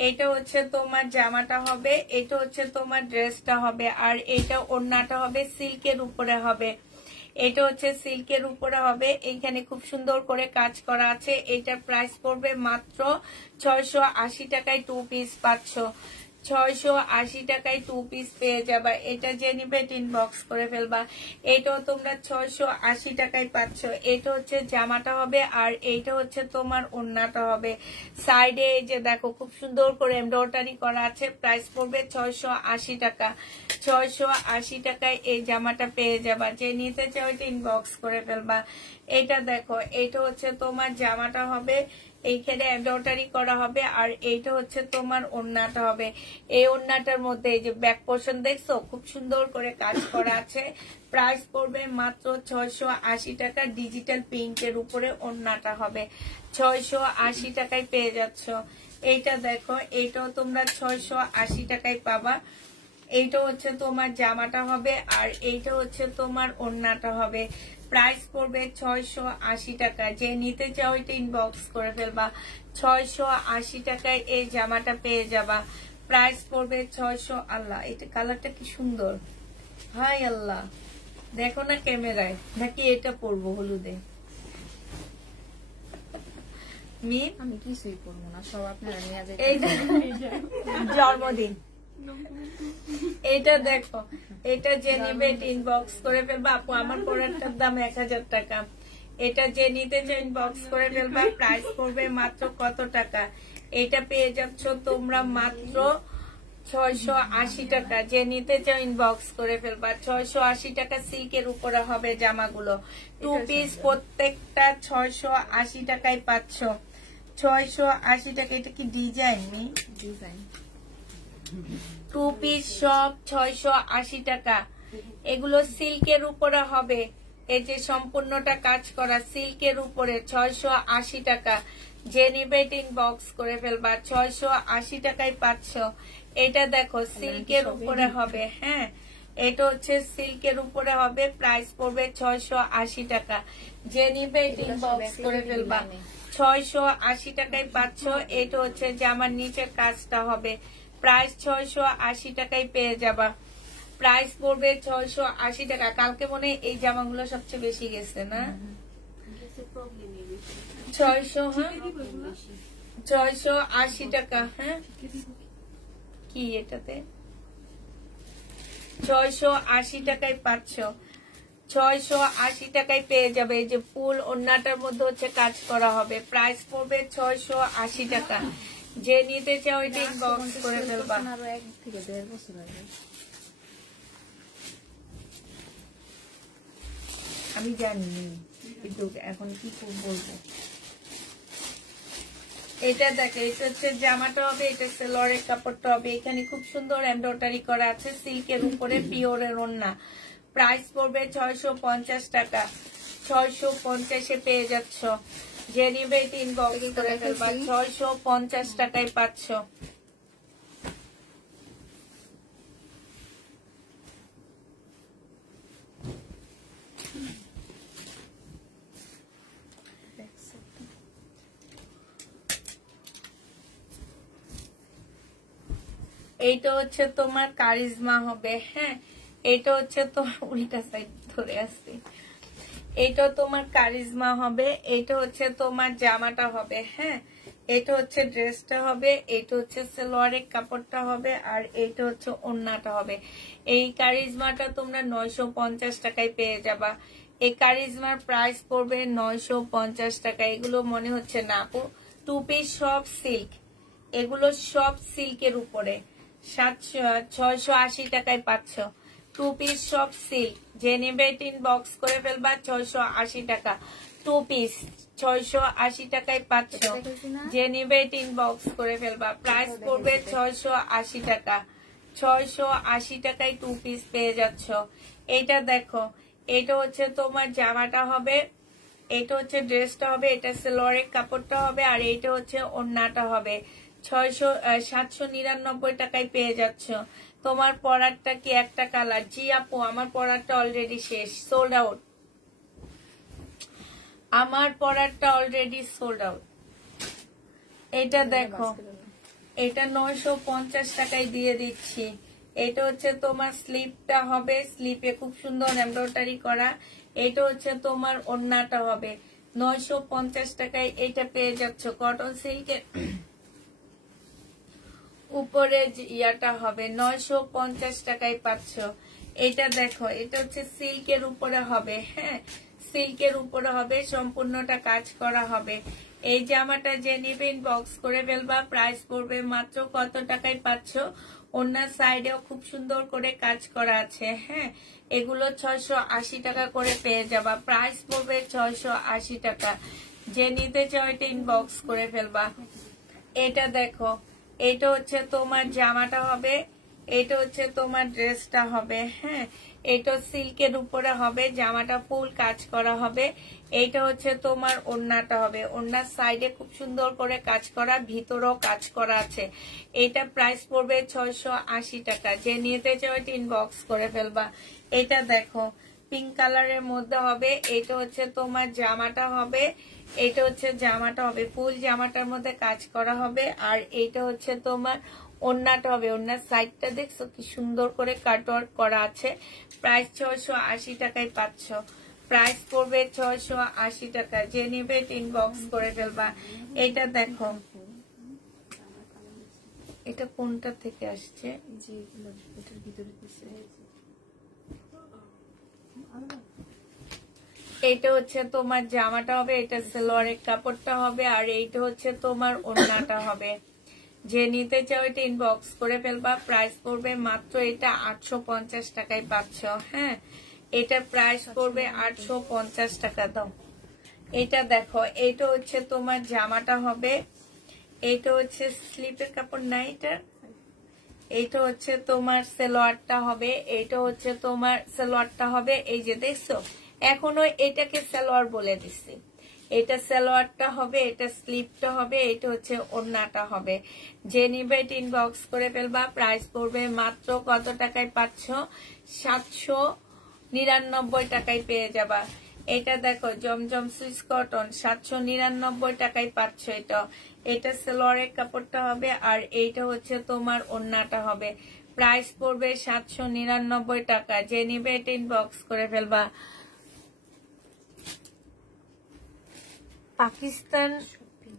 এটা হচ্ছে তোমার জামাটা হবে, এটা হচ্ছে তোমার ড্রেসটা হবে আর এটা ওড়নাটা হবে, সিল্কের উপরে হবে। এটা হচ্ছে সিল্কের উপরে হবে। এইখানে খুব সুন্দর করে কাজ করা আছে। এটার প্রাইস পড়বে মাত্র 680 টাকায় 2 পিস পাচ্ছ। 680 টাকায় 2 পিস পেয়ে যাবা। এটা যে নিবে ইনবক্স করে ফেলবা। এটাও তোমরা 680 টাকায় পাচ্ছ। এটা হচ্ছে জামাটা হবে আর এইটা হচ্ছে তোমার ওড়নাটা হবে। সাইডে এই যে দেখো, খুব সুন্দর করে এমব্রয়ডারি করা আছে। প্রাইস পড়বে 680 টাকা। 680 টাকায় এই জামাটা পেয়ে যাবা। যে নিতে চাও এটা ইনবক্স করে ফেলবা। এটা দেখো, এটা হচ্ছে তোমার জামাটা হবে, এইখানে এমব্রয়ডারি করা হবে। আর এইটা হচ্ছে তোমার ওড়নাটা হবে। এই ওড়নাটার মধ্যে এই যে ব্যাক পোর্শন দেখছো খুব সুন্দর করে কাজ করা আছে। প্রাইস পড়বে মাত্র 680 টাকা। ডিজিটাল প্রিন্টের উপরে ওড়নাটা হবে। 680 টাকায় পেয়ে যাচ্ছ। এইটা দেখো, এইটাও তোমরা 680 টাকায় পাবা। এইটা হচ্ছে তোমার জামাটা হবে আর এইটা হচ্ছে তোমার ওড়নাটা হবে। প্রাইস পড়বে 680 টাকা। যে নিতে চাও এটা ইনবক্স করে ফেলবা। 680 টাকায় এই জামাটা পেয়ে যাবা। প্রাইস পড়বে 600। আল্লাহ, এটা কালারটা কি সুন্দর, হাই আল্লাহ, দেখো না ক্যামেরায়, নাকি এটা পরবো হলুদে? আমি কিছুই করবো না, সব আপনারা নিয়ে যাবেন। এইটা জন্মদিন। এটা দেখো, এটা যে নিবে ইনবক্স করে ফেলবা। আপু আমার প্রোডাক্টের দাম 1000 টাকা। এটা যে নিতে চাই ইনবক্স করে ফেলবা। প্রাইস পড়বে মাত্র কত টাকা? এটা পেয়ে যাচ্ছ তোমরা মাত্র 680 টাকা। যে নিতে চাও ইনবক্স করে ফেলবা। 680 টাকা সিল্কের উপরে হবে জামাগুলো। 2 পিস প্রত্যেকটা 680 টাকায় পাচ্ছ। 680 টাকা। এটা কি ডিজাইন? ডিজাইন 2 পিস সব 680 টাকা। এগুলো সিল্কের উপরে হবে। এই যে সম্পূর্ণটা কাজ করা সিল্কের উপরে 680 টাকা। যে নিবে ইনবক্স করে ফেলবা। 680 টাকায় পাচ্ছ। এটা দেখো সিল্কের উপরে হবে। হ্যাঁ, এটা হচ্ছে সিল্কের উপরে হবে। প্রাইস পড়বে 680 টাকা। যে নিবে ইনবক্স করে ফেলবা। 680 টাকায় পাচ্ছ। এটা হচ্ছে জামার নিচের কাজটা হবে। প্রাইস 680 টাকায় পেয়ে যাবা। প্রাইস পড়বে 680 টাকা। কালকে মনে হয় এই জামাগুলো সবচেয়ে বেশি গেছে না? 680 টাকা। হ্যাঁ, কি এটাতে 680 টাকায় পাচ্ছ। 680 টাকায় পেয়ে যাবে। এই যে ফুল ওড়নাটার মধ্যে হচ্ছে কাজ করা হবে। প্রাইস পড়বে 680 টাকা। যে নিতে চাও এটা ইনবক্স করে ফেলবা। আরো 1 থেকে 1.5 বছর আগে আমি জানি, কিন্তু এখন কি বলবো। এটা দেখে, এটা হচ্ছে জামাটা হবে। এটা সেলোয়ারের কাপড়টা হবে। এখানে খুব সুন্দর এমব্রয়ডারি করা আছে সিল্কের উপরে, পিওরের ওড়না। প্রাইস পড়বে 650 টাকা। 650-এ পেয়ে যাচ্ছ। যে নিবে এটা ইনবক্স করে ফেলবা। 650 টাকায় পাচ্ছ। এইটা হচ্ছে তোমার কারিজমা হবে। হ্যাঁ, এইটা হচ্ছে তোমার উল্টা সাইড ধরে আসছে। এইটা তোমার কারিজমা হবে। এইটা হচ্ছে তোমার জামাটা হবে। হ্যাঁ, এটা হচ্ছে ড্রেসটা হবে। এইটা হচ্ছে সালোয়ারের কাপড়টা হবে। আর এইটা হচ্ছে ওড়নাটা হবে। এই কারিজমাটা তোমরা 950 টাকায় পেয়ে যাবা। এই কারিজমার প্রাইস পড়বে 950 টাকা। এগুলো মনে হচ্ছে না আপু, 2 পিস সব সিল্ক। এগুলো সব সিল্কের উপরে। 680 টাকায় পাচ্ছ। 2 পিস সব সিল্ক। যে নেবে ইনবক্স করে ফেলবা। 680 টাকা 2 পিস। 680 টাকায় পাচ্ছ। যে নেবে ইনবক্স করে ফেলবা। প্রাইস পড়বে 680 টাকা। 680 টাকায় 2 পিস পেয়ে যাচ্ছ। এইটা দেখো, এটা হচ্ছে তোমার জামাটা হবে। এটা হচ্ছে ড্রেসটা হবে। এটা সালোয়ারের কাপড়টা হবে। আর এইটা হচ্ছে ওড়নাটা হবে। 799 টাকায় পেয়ে যাচ্ছ। তোমার পরারটা কি একটা কালার? জি আপু, আমার পরারটা অলরেডি শেষ, সোল্ড আউট। আমার পরারটা অলরেডি সোল্ড আউট। এটা দেখো, এটা 950 টাকায় দিয়ে দিচ্ছি। এটা হচ্ছে তোমার স্লিপটা হবে। স্লিপে খুব সুন্দর এমব্রয়ডারি করা। এটা হচ্ছে তোমার ওড়নাটা হবে। 950 টাকায় এটা পেয়ে যাচ্ছ। কটন সিল্কের উপরে ইয়াটা হবে। 950 টাকায় পাচ্ছ। এটা দেখো, এটা হচ্ছে সিল্কের উপরে হবে। হ্যাঁ, সিল্কের উপরে হবে। সম্পূর্ণটা কাজ করা হবে। এই জামাটা যে নিবে ইনবক্স করে ফেলবা। প্রাইস পড়বে মাত্র কত টাকায় পাচ্ছ? ওনার সাইডেও খুব সুন্দর করে কাজ করা আছে। হ্যাঁ, এগুলো 680 টাকা করে পেয়ে যাবা। প্রাইস পড়বে 680 টাকা। যে নিতে চাও এটা ইনবক্স করে ফেলবা। এটা দেখো, এটা হচ্ছে তোমার জামাটা হবে, এটা হচ্ছে তোমার ড্রেসটা হবে। হ্যাঁ, এটা সিল্কের উপরে হবে, জামাটা ফুল কাজ করা হবে। এইটা হচ্ছে তোমার ওড়নাটা হবে, ওড়নার সাইডে খুব সুন্দর করে কাজ করা, ভিতরেও কাজ করা আছে। এটা প্রাইস পড়বে 680 টাকা। যে নিতে চাও এটা ইনবক্স করে ফেলবা। এটা দেখো পিঙ্ক কালারের মধ্যে হবে, এটা হচ্ছে তোমার জামাটা হবে, এটা হচ্ছে জামাটা হবে, ফুল জামাটার মধ্যে কাজ করা হবে। আর এইটা হচ্ছে তোমার ওড়নাটা হবে, ওড়নার সাইডটা দেখছো কি সুন্দর করে কাটওয়ার্ক করা আছে। প্রাইস 680 টাকায় পাচ্ছ, প্রাইস পড়বে 680 টাকা। যে নিবে ইনবক্স করে ফেলবা। এটা দেখো, এটা কোনটা থেকে আসছে? এইটা হচ্ছে তোমার জামাটা হবে, এটা সালোয়ারের কাপড়টা হবে, আর এইটা হচ্ছে তোমার ওড়নাটা হবে। যে নিতে চাও এটা ইনবক্স করে ফেলবা। প্রাইস পড়বে মাত্র এটা 850 টাকায় পাচ্ছ। হ্যাঁ, এটা প্রাইস পড়বে 850 টাকা। দাও এটা দেখো, এইটা হচ্ছে তোমার জামাটা হবে, এইটা হচ্ছে স্লিপের কাপড় না এটা, এইটা হচ্ছে তোমার সালোয়ারটা হবে, এইটা হচ্ছে তোমার সালোয়ারটা হবে। এই যে দেখছো, এখনো এটাকে সালোয়ার বলে দিচ্ছি। এটা সালোয়ারটা হবে, এটা স্লিপটা হবে, এটা হচ্ছে ওড়নাটা হবে। যে নিবে এটা ইনবক্স করে ফেলবা। প্রাইস পড়বে মাত্র কত টাকায় পাচ্ছ? 799 টাকায় পেয়ে যাবা। এটা দেখো জমজম সুইস কটন, 799 টাকায় পাচ্ছ। এটা সালোয়ারের কাপড়টা হবে, আর এইটা হচ্ছে তোমার ওড়নাটা হবে। প্রাইস পড়বে 799 টাকা। যে নিবে এটা ইনবক্স করে ফেলবা। পাকিস্তান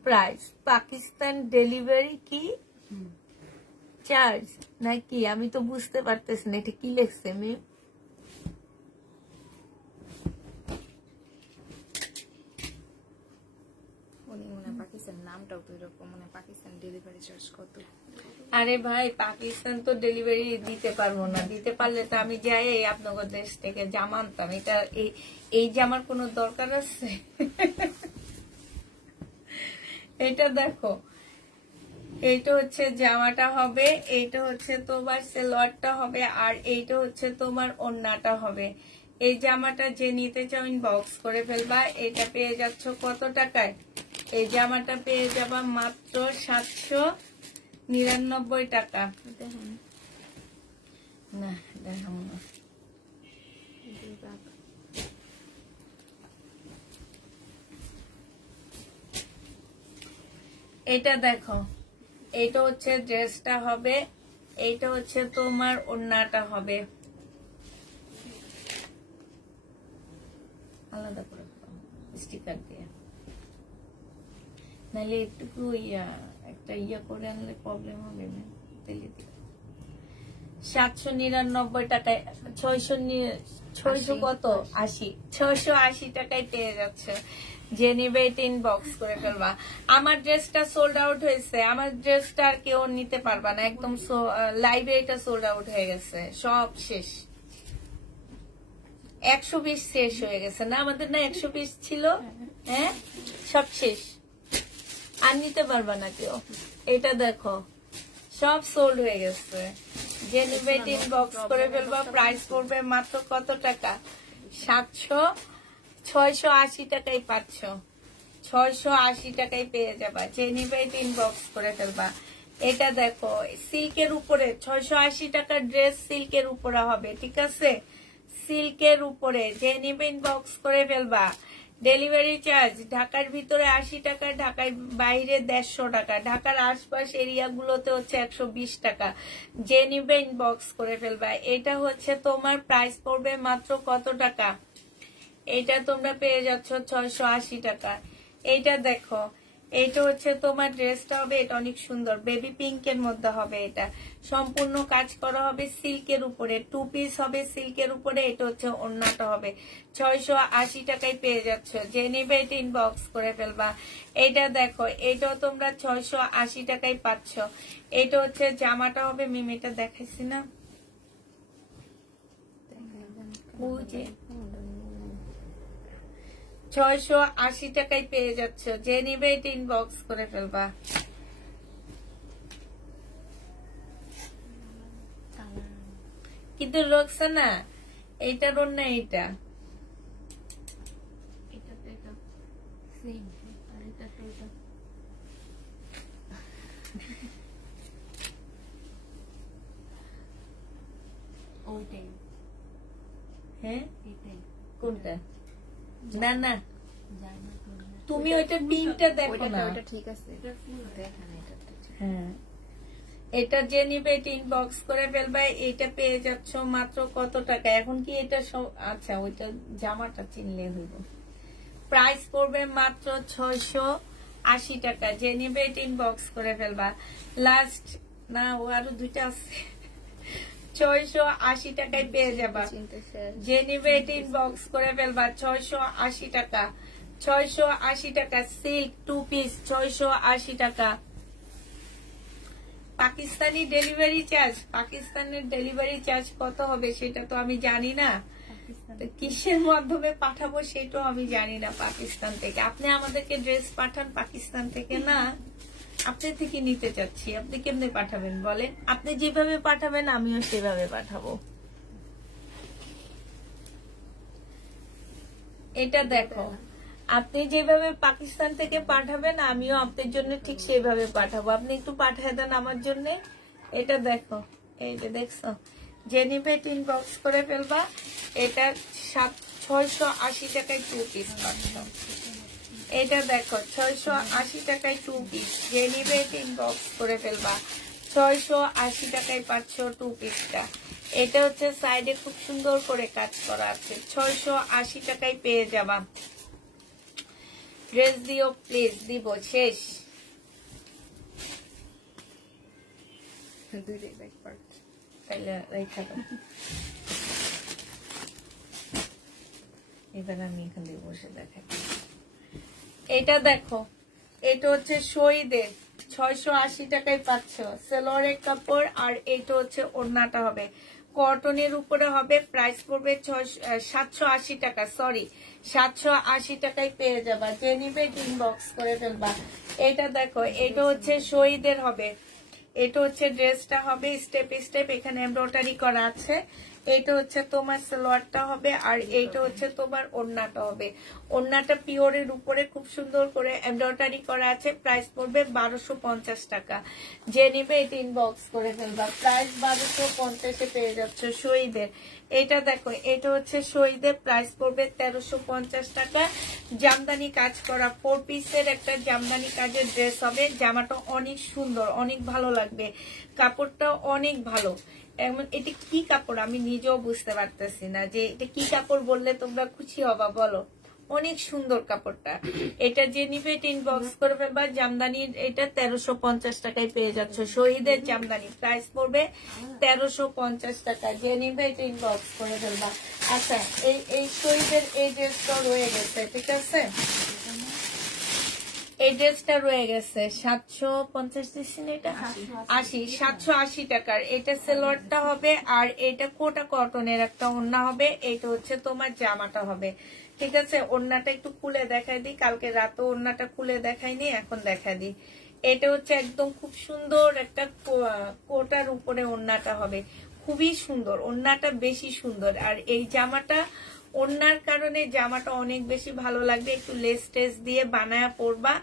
প্রাইস, পাকিস্তান ডেলিভারি কি চার্জ নাকি? আমি তো বুঝতে পারতেছি না এটা কি লেখছে মেয়ে। আরে ভাই, পাকিস্তান তো ডেলিভারি দিতে পারবো না, দিতে পারলে তো আমি যাই আপনাদের দেশ থেকে জামা আনতাম। এটা এই জামার কোনো দরকার আছে? এটা দেখো, এইটা হচ্ছে জামাটা হবে, এইটা হচ্ছে তোমার সালোয়ারটা হবে, আর এইটা হচ্ছে তোমার ওড়নাটা হবে। এই জামাটা যে নিতে চাও ইনবক্স করে ফেলবা। এটা পেয়ে যাচ্ছ কত টাকায়? এই জামাটা পেয়ে যাবা মাত্র 799 টাকা। না দেখাবো না। এটা দেখো, এইটা হচ্ছে ড্রেসটা হবে, এইটা হচ্ছে তোমার ওড়নাটা হবে। আলাদা করে স্টিকার দিয়ে, নাহলে একটু একটা করে আনলে প্রবলেম হবে না। 799 টাকায় 600 কত 80, 680 টাকায় পেয়ে যাচ্ছে। যে নিবে এটা ইনবক্স করে ফেলবা। আমার ড্রেসটা সোল্ড আউট হয়েছে, আমার ড্রেসটা আর কেউ নিতে পারবা না, একদম লাইভে এটা সোল্ড আউট হয়ে গেছে, সব শেষ। 100 পিস শেষ হয়ে গেছে না আমাদের, না 100 পিস ছিল, হ্যাঁ সব শেষ, আর নিতে পারবা না কেউ। এটা দেখো সব সোল্ড হয়ে গেছে। যে নিবে এটা ইনবক্স করে ফেলবা। প্রাইস পড়বে মাত্র কত টাকা? 680 টাকায় পাচ্ছ, 680 টাকায় পেয়ে যাবা। যে নিবে এটা ইনবক্স করে ফেলবা। এটা দেখো সিল্কের উপরে 680 টাকার ড্রেস সিল্কের উপরে হবে, ঠিক আছে, সিল্কের উপরে। যে নিবে ইনবক্স করে ফেলবা। ডেলিভারি চার্জ ঢাকার ভিতরে 80 টাকা, ঢাকার বাইরে 150 টাকা, ঢাকার আশপাশ এরিয়াগুলোতে হচ্ছে 120 টাকা। যে নিবে ইনবক্স করে ফেলবা। এটা হচ্ছে তোমার প্রাইস পড়বে মাত্র কত টাকা? এটা তোমরা পেয়ে যাচ্ছ 680 টাকা। এইটা দেখো, এইটা হচ্ছে তোমার ড্রেসটা হবে, এটা অনেক সুন্দর বেবি পিঙ্কের মধ্যে হবে। এটা সম্পূর্ণ কাজ করা হবে সিল্কের উপরে, 2 পিস হবে সিল্কের উপরে। এটা হচ্ছে ওড়নাটা হবে। 680 টাকায় পেয়ে যাচ্ছ। যে নেবে এটা ইনবক্স করে ফেলবা। এটা দেখো, এটাও তোমরা 680 টাকায় পাচ্ছ। এটা হচ্ছে জামাটা হবে, মিমিটা দেখাইছি না, 680 টাকায় পেয়ে যাচ্ছ, যে নিবে এটা ইনবক্স করে ফেলবা। কিন্তু রোকসানা এইটার অন্য এইটা হ্যাঁ কোনটা? না না তুমি ওইটা পিনটা দেখো না। ওটা ঠিক আছে, দেখেন এটা। হ্যাঁ এটা যে নিবে এটা ইনবক্স করে ফেলবা। এটা পেয়ে যাচ্ছ মাত্র কত টাকা? এখন কি এটা সব আচ্ছা ওইটা জামাটা চিনলে হইব। প্রাইস পড়বে মাত্র 680 টাকা। যে নিবে এটা ইনবক্স করে ফেলবা। লাস্ট না ও আরো দুইটা আছে, 680 টাকায় পেয়ে যাবা। যে নিবে এটা ইনবক্স করে ফেলবা। 680 টাকা, 680 টাকা। সিল্ক 2 পিস 680 টাকা। পাকিস্তানি ডেলিভারি চার্জ, পাকিস্তানের ডেলিভারি চার্জ কত হবে সেটা তো আমি জানি না, কিসের মাধ্যমে পাঠাবো সেটাও আমি জানি না। পাকিস্তান থেকে আপনি আমাদেরকে ড্রেস পাঠান, পাকিস্তান থেকে না আপনি থেকে নিতে চাচ্ছি। আপনি কেমনে পাঠাবেন বলেন? আপনি যেভাবে পাঠাবেন আমিও সেভাবে পাঠাবো। এটা দেখো, আপনি যেভাবে পাকিস্তান থেকে পাঠাবেন আমিও আপনার জন্য ঠিক সেভাবে পাঠাবো। আপনি একটু পাঠিয়ে দেন আমার জন্য। এটা দেখো, এই যে দেখছো, যে নিবে ইনবক্স করে ফেলবা। এটা 680 টাকায় 2 পিস পাচ্ছ। এটা দেখো 680 টাকায় 2 পিস। যে নিবে ইনবক্স করে ফেলবা। 680 টাকায় পাচ্ছ 2 পিসটা। এটা হচ্ছে সাইডে খুব সুন্দর করে কাজ করা আছে। 680 টাকায় পেয়ে যাবা। ড্রেস দিও প্লিজ, দিব শেষ। এবার আমি এখান থেকে বসে দেখাই। এটা দেখো, এটা হচ্ছে শহীদের 680 টাকায় পাচ্ছ। সেলোয়ারের কাপড় আর এটা হচ্ছে ওড়নাটা হবে কটনের উপরে হবে। প্রাইস পড়বে 780 টাকা, সরি 780 টাকায় পেয়ে যাবা। যে নিবে ইনবক্স করে ফেলবা। এটা দেখো, এটা হচ্ছে শহীদের হবে। এটা হচ্ছে ড্রেসটা হবে স্টেপ স্টেপ, এখানে এমব্রয়ডারি করা আছে। এটা হচ্ছে তোমার সালোয়ারটা হবে আর এইটা হচ্ছে তোমার ওড়নাটা হবে। ওড়নাটা পিওরের উপরে খুব সুন্দর করে এমব্রয়ডারি করা আছে। প্রাইস পড়বে 1250 টাকা। যে নিবে এটা ইনবক্স করে ফেলবা। প্রাইস 1250-এ পেয়ে যাচ্ছে শহীদের। এটা দেখো, এটা হচ্ছে শহীদের। প্রাইস পড়বে 1350 টাকা। জামদানি কাজ করা 4 পিসের একটা জামদানি কাজের ড্রেস হবে। জামাটা অনেক সুন্দর, অনেক ভালো লাগবে, কাপড়টা অনেক ভালো। এমন এটা কি কাপড় আমি নিজেও বুঝতে পারতেছি না যে এটা কি কাপড়, বললে তোমরা খুশি হবা বলো। অনেক সুন্দর কাপড়টা। এটা যে নিবে এটা ইনবক্স করে ফেলবা। জামদানির এটা 1350 টাকায় পেয়ে যাচ্ছ। শহীদের জামদানি প্রাইস পড়বে 1350 টাকা। যে নিবে এটা ইনবক্স করে ফেলবা। আচ্ছা এই শহীদের এই ড্রেসটা রয়ে গেছে, ঠিক আছে, এই ড্রেসটা রয়ে গেছে 750 দিচ্ছেন, এটা 80, 780 টাকার। এটা সেলোয়ারটা হবে আর এটা কোটা কটনের একটা ওড়না হবে। এটা হচ্ছে তোমার জামাটা হবে, ঠিক আছে। ওড়নাটা একটু খুলে দেখাই দিই, কালকে রাতে ওড়নাটা খুলে দেখাইনি, এখন দেখা দিই। এটা হচ্ছে একদম খুব সুন্দর একটা কোটার উপরে ওড়নাটা হবে, খুবই সুন্দর। ওড়নাটা বেশি সুন্দর আর এই জামাটা ওড়নার কারণে জামাটা অনেক বেশি ভালো লাগবে। একটু লেস টেস দিয়ে বানায়া পরবা,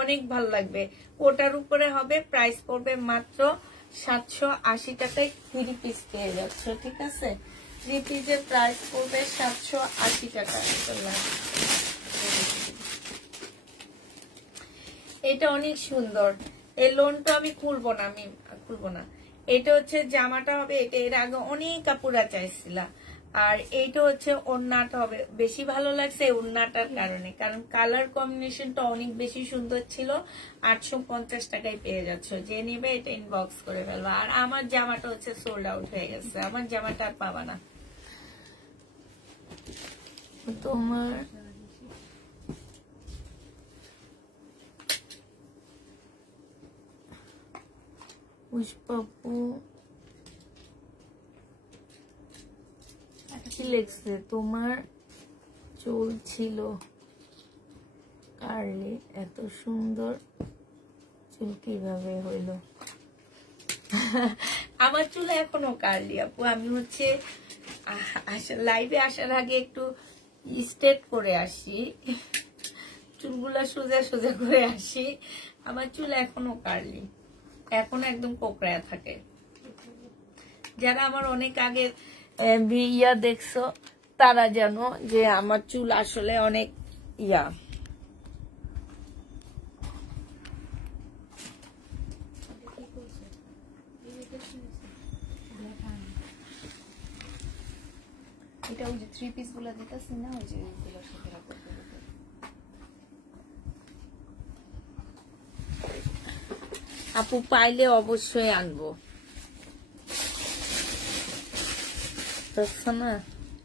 অনেক ভালো লাগবে। কোটার উপরে হবে। প্রাইস পড়বে মাত্র 780 টাকায় 3 পিস পেয়ে যাচ্ছ, ঠিক আছে। 3 পিসের প্রাইস পড়বে 780 টাকা। এটা অনেক সুন্দর। এই লোনটা আমি খুলবো না, আমি খুলবো না। এটা হচ্ছে জামাটা হবে। এটা এর আগে অনেক কাপড়া চাইছিলা। আর এইটা হচ্ছে ওড়নাটা হবে। বেশি ভালো লাগছে ওড়নাটার কারণে, কারণ কালার কম্বিনেশনটা অনেক বেশি সুন্দর ছিল। 850 টাকায় পেয়ে যাচ্ছ। যে নিবে এটা ইনবক্স করে ফেলবা। আর আমার জামাটা হচ্ছে সোল্ড আউট হয়ে গেছে, আমার জামাটা আর পাবা না। তোমার পুষ্পাপু কি লিখছে? তোমার চুল ছিল কার্লি, এত সুন্দর চুল কিভাবে হইলো? আমার চুল এখনো কার্লি আপু। আমি হচ্ছে লাইভে আসার আগে একটু স্ট্রেট করে আসি, চুলগুলা সোজা সোজা করে আসি। আমার চুল এখনো কার্লি, এখনো একদম কোকড়ায় থাকে। যারা আমার অনেক আগে ইয়া দেখছো তারা জানো যে আমার চুল আসলে অনেক ইয়া। এটা ওই যে 3 পিস গুলা দিতেছি না, ওই যে ওইগুলোর সাথে রাখতে হবে। আপু পাইলে অবশ্যই আনবো, দেখছো না?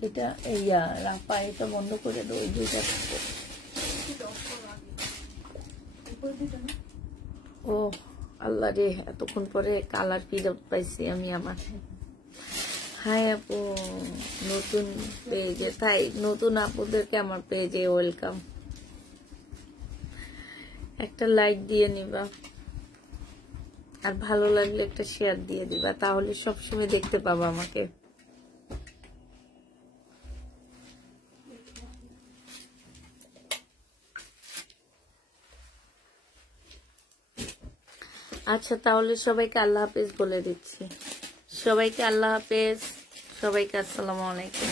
এটা ইয়া রাপা, এটা বন্ধ করে দাও, ওই দুইটা থাকবে। ও আল্লাহ রে, এতক্ষণ পরে কালার ফিল পাইছি আমি আমার। হাই আপু, নতুন পেজে, তাই নতুন আপুদেরকে আমার পেজে ওয়েলকাম। একটা লাইক দিয়ে নিবা, আর ভালো লাগলে একটা শেয়ার দিয়ে দিবা, তাহলে সবসময় দেখতে পাবা আমাকে। আচ্ছা তাহলে সবাইকে আল্লাহ হাফেজ বলে দিচ্ছি। সবাইকে আল্লাহ হাফেজ, সবাইকে আসসালামু আলাইকুম।